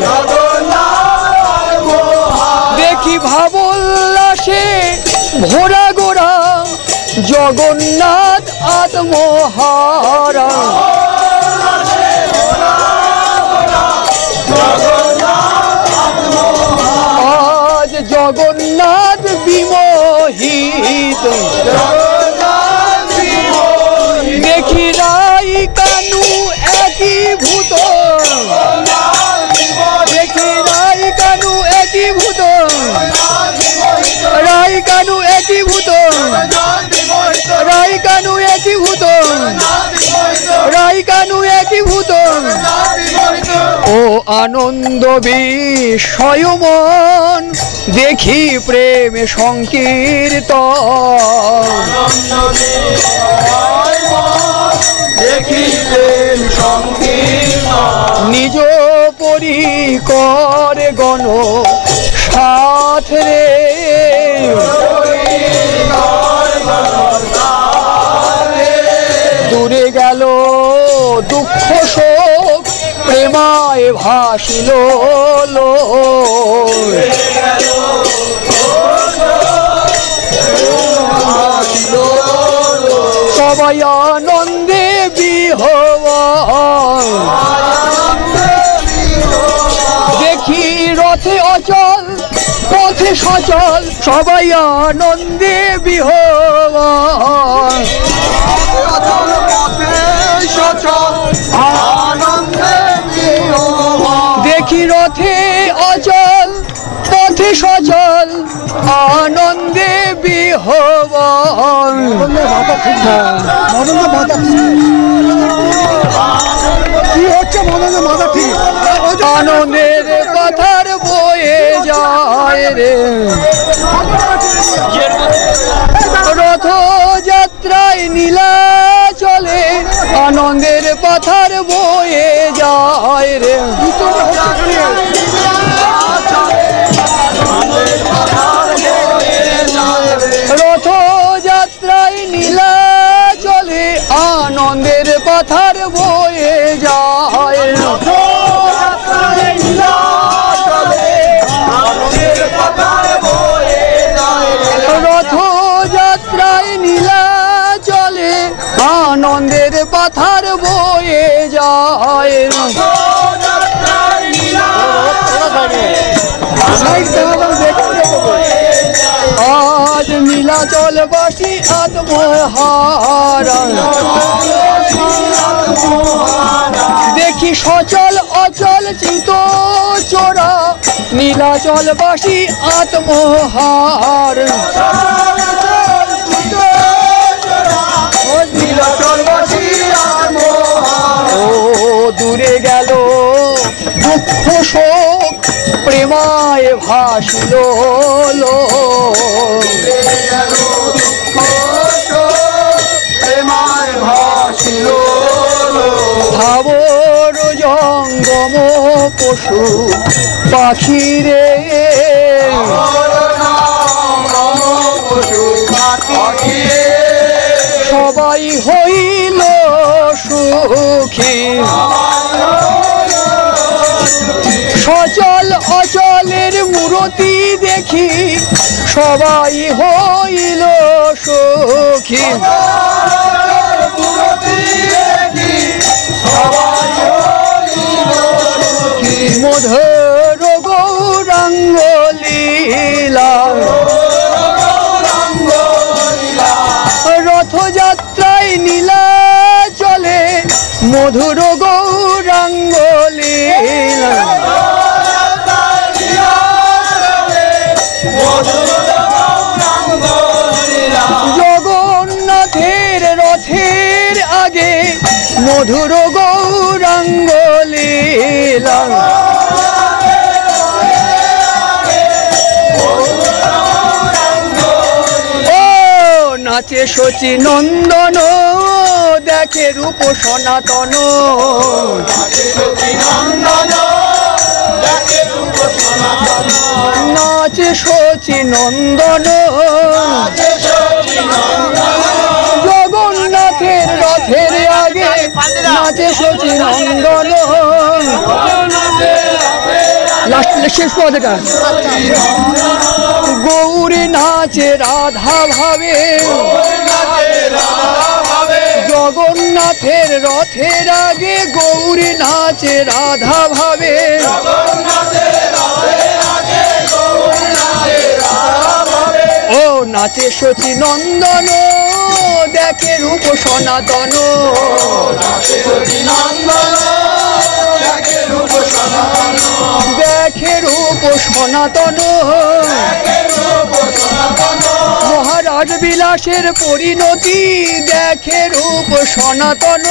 দেখি ভাবোল্লাসে ভোরা গোরা জগন্নাথ আত্মহারায় আজ জগন্নাথ বিমোহিত দেখি রাই কানু একই ভূত দেখি রাই কানু একই ভূত রাই কানু একই ভূত রাই কানু একই ভূত রাই কানু একই ভূত ও আনন্দ বিস্ময়মন দেখি প্রেম সংকীর্তন নিজ পরিকর গণ সাথে দূরে গেল দুঃখ শোক প্রেমায় ভাসিল সবাই আনন্দে বিহ্বল দেখি রথে অচল পথে সচল সবাই আনন্দে বিহ্বল দেখি রথে অচল পথে সচল আনন্দে বিহ্বল কি হচ্ছে মাথা ঠিক আনন্দের কথার বয়ে যায় রে রথযাত্রায় নীলা চলে আনন্দের কথার বয়ে যায় রে রথযাত্রায় নীলা চলে আনন্দের কথার বয়ে যায় রথযাত্রায় নীলা চলে আনন্দের পাথার বয়ে যায় আজ নীলাচলবাসী আত্মহারা দেখি সচল অচল চিত চোরা নীলাচলবাসী আত্মহার ও দূরে গেল দুঃখ শোক প্রেমায় ভাসিল ভাবর জঙ্গম পশু পাখিরে সবাই হইল সুখী সচল অচলের মূরতি দেখি সবাই হইল সুখী মধুর গৌরাঙ্গ লীলা রথযাত্রায় নীলা চলে মধুর গৌরাঙ্গ লীলা জগন্নাথের রথের আগে মধুর গৌরাঙ্গ লীলা নাচে শচী নন্দন দেখে রূপ সনাতন নাচে শচী নন্দন জগন্নাথের রথের আগে নাচে শচী নন্দন শেষ পদেটা গৌরী নাচে রাধা ভাবে জগন্নাথের রথের আগে গৌরী নাচে রাধা ভাবে ও নাচে শচী নন্দন দেখে রূপ সনাতন দেখে রূপ সনাতন মহারাজ বিলাসের পরিণতি দেখে রূপ সনাতন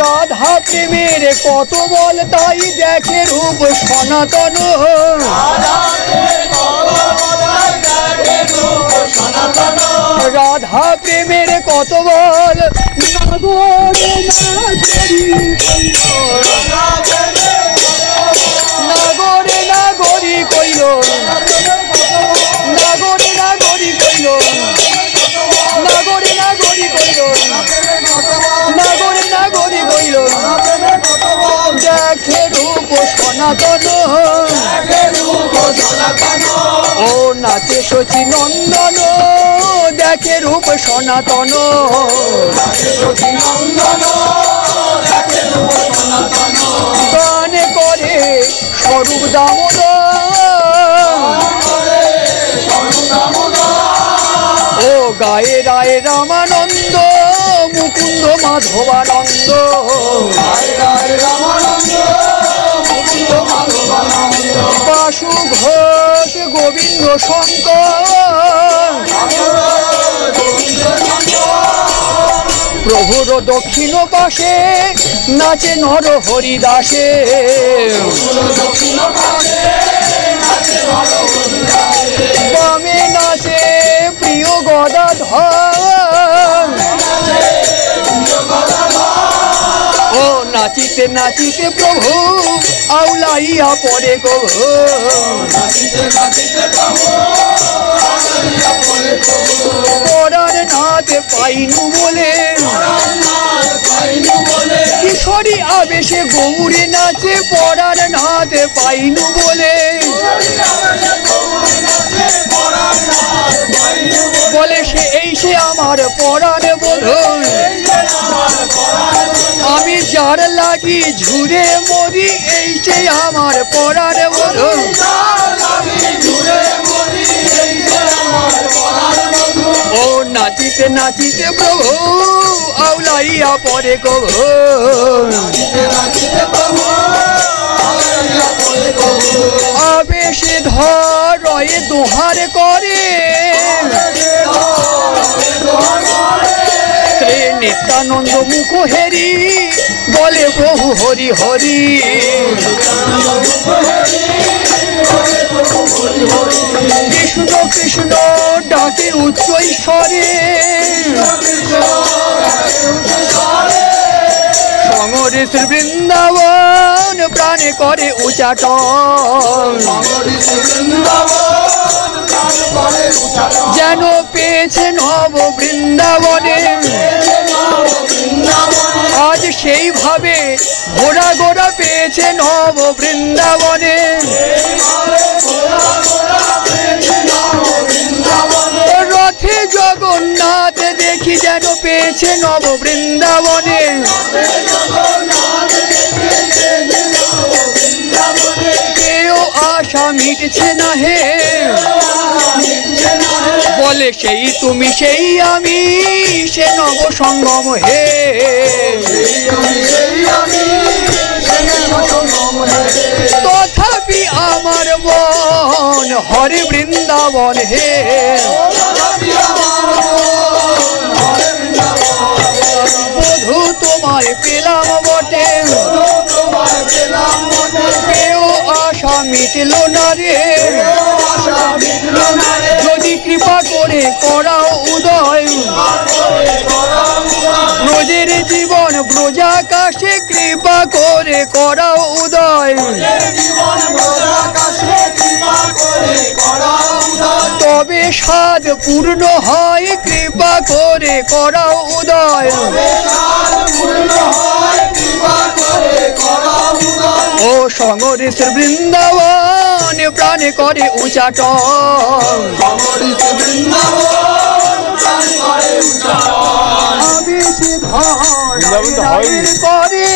রাধা প্রেমের কত বল তাই দেখে রূপ সনাতন রাধা প্রেমের কত বল নাগরে নাগরি কইল নাগরে নাগরি কইল নাগরে নাগরি কইল নাগরে নাগরি কইল দেখে রূপ সনাতন ও নাচে শচী নন্দন দেখে রূপ সনাতন গানে করে স্বরূপ দামোদর ও গায়ে রায় রামানন্দ মুকুন্দ মাধবানন্দ বাসু ঘোষ গোবিন্দ শঙ্কর প্রভুর দক্ষিণ পাশে নাচে নর হরিদাসে বামে নাচে প্রিয় গদাধর ও নাচিতে নাচিতে প্রভু আউলাইয়া পরে গো পরার নাতে পাইনু বলে কিশোরী আবেশে গৌরে নাচে পরার নাতে পাইনু বলে বলে সে এই সে আমার পরাণ বধূ আমি যার লাগি ঝুরে মরি এই সে আমার পরাণ বধূ ও নাচিতে নাচিতে প্রভু আউলাইয়া পরে গো আবেশে ধর রয়ে দোহার করে শ্রী নিত্যানন্দ মুখ হেরি বলে প্রভু হরি হরি কৃষ্ণ কৃষ্ণ ডাকে উচ্চ ঈশ্বরে সমরে শ্রী বৃন্দাবন প্রাণে করে উচাটন যেন পেয়েছে নব বৃন্দাবনে আজ সেইভাবে ঘোড়া ঘোড়া পেয়েছে নব বৃন্দাবনে রথে জগন্নাথ দেখি যেন পেয়েছে নব বৃন্দাবনে কেউ আশা মিটছে না হে বলে সেই তুমি সেই আমি সে নব সঙ্গম হে তথাপি আমার মন হরে বৃন্দাবন হে বধূ তোমায় পেলাম বটে কেউ আশা মিটলো না রে, যদি কৃপা করে করাও উদয়, ব্রজের জীবন ব্রজাকাশে কৃপা করে করাও উদয়, তবে সাধ পূর্ণ হয় কৃপা করে করাও উদয়। ও সঙ্গরিসের বৃন্দাবন প্রাণে করে উচ্চাটন, করে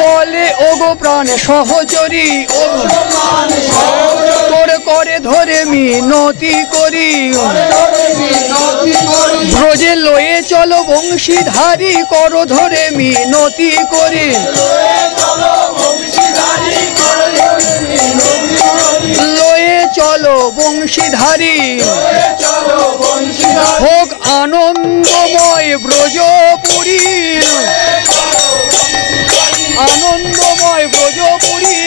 বলে ওগো প্রাণে সহচরী, তোর করে ধরে মিনতি করি, ব্রজে লয়ে চলো বংশীধারী কর ধরে মিনতি করি, লয়ে চলো বংশীধারী, হোক আনন্দময় ব্রজপুরী, আনন্দময় ব্রজপুরী,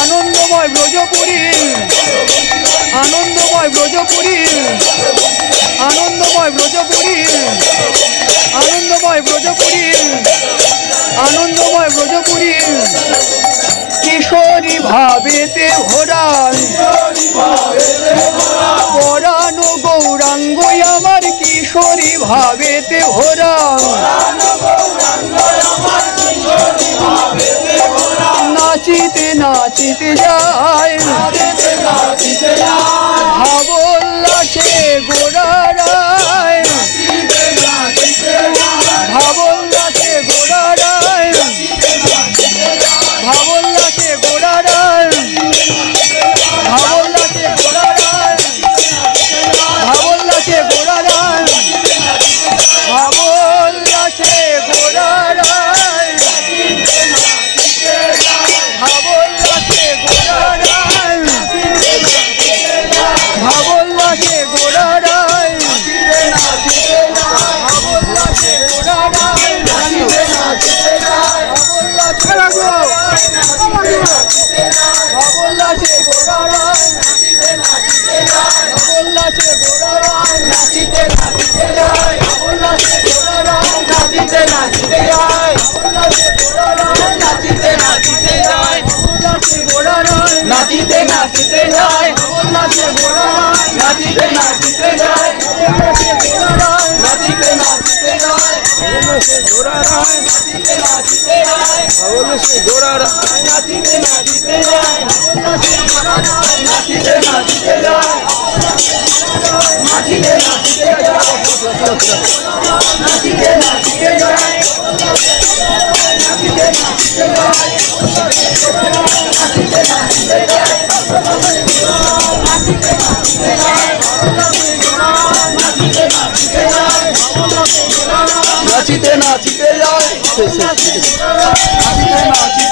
আনন্দময় ব্রজপুরী, আনন্দময় ব্রজপুরী, আনন্দময় ব্রজপুরী, আনন্দময় ব্রজপুরী, আনন্দময় ব্রজপুরী, কিশোরী ভাবেতে ভরা পরানো গৌরাঙ্গ আমার, কিশোরী ভাবেতে ভরা নাচিতে নাচিতে যায়, ভাবোল্লাসে গোড়ারায়, ভাবোল্লাসে গোড়ারায়, ভাবোল্লাসে গোড়ারায়, ভাবোল্লাসে গোড়ারায়, ভাবোল্লাসে গোড়ারায়, ভাবোল্লাসে গোড়ারায়, ভাবোল্লাসে গোড়ারায়, ভাবোল্লাসে গোড়ারায়, ভাবোল্লাসে গোড়ারায়, ভাবোল্লাসে গোড়ারায়, ভাবোল্লাসে গোড়ারায়, নাচিতে নাচিতে যায়, ভাবোল্লাসে গোড়ারায়, নাচিতে নাচিতে যায়, ভাবোল্লাসে গোড়ারায়, নাচিতে নাচিতে যায়, ভাবোল্লাসে গোড়ারায়, নাচিতে নাচিতে যায়, ভাবোল্লাসে গোড়ারায়, নাচিতে নাচিতে যায়, ভাবোল্লাসে গোড়ারায়, নাচিতে নাচিতে যায়, ভাবোল্লাসে গোড়ারায়, নাচিতে নাচিতে যায়, ভাবোল্লাসে গোড়ারায়, নাচিতে নাচিতে যায়, ভাবোল্লাসে গোড়ারায়, নাচিতে নাচিতে যায়, নাচিতে নাচিতে যায়, নাচিতে নাচিতে যায়, নাচিতে নাচিতে যায়, নাচিতে নাচিতে যায়, নাচিতে নাচিতে যায়, নাচিতে নাচিতে যায়, নাচিতে নাচিতে যায়, নাচিতে নাচিতে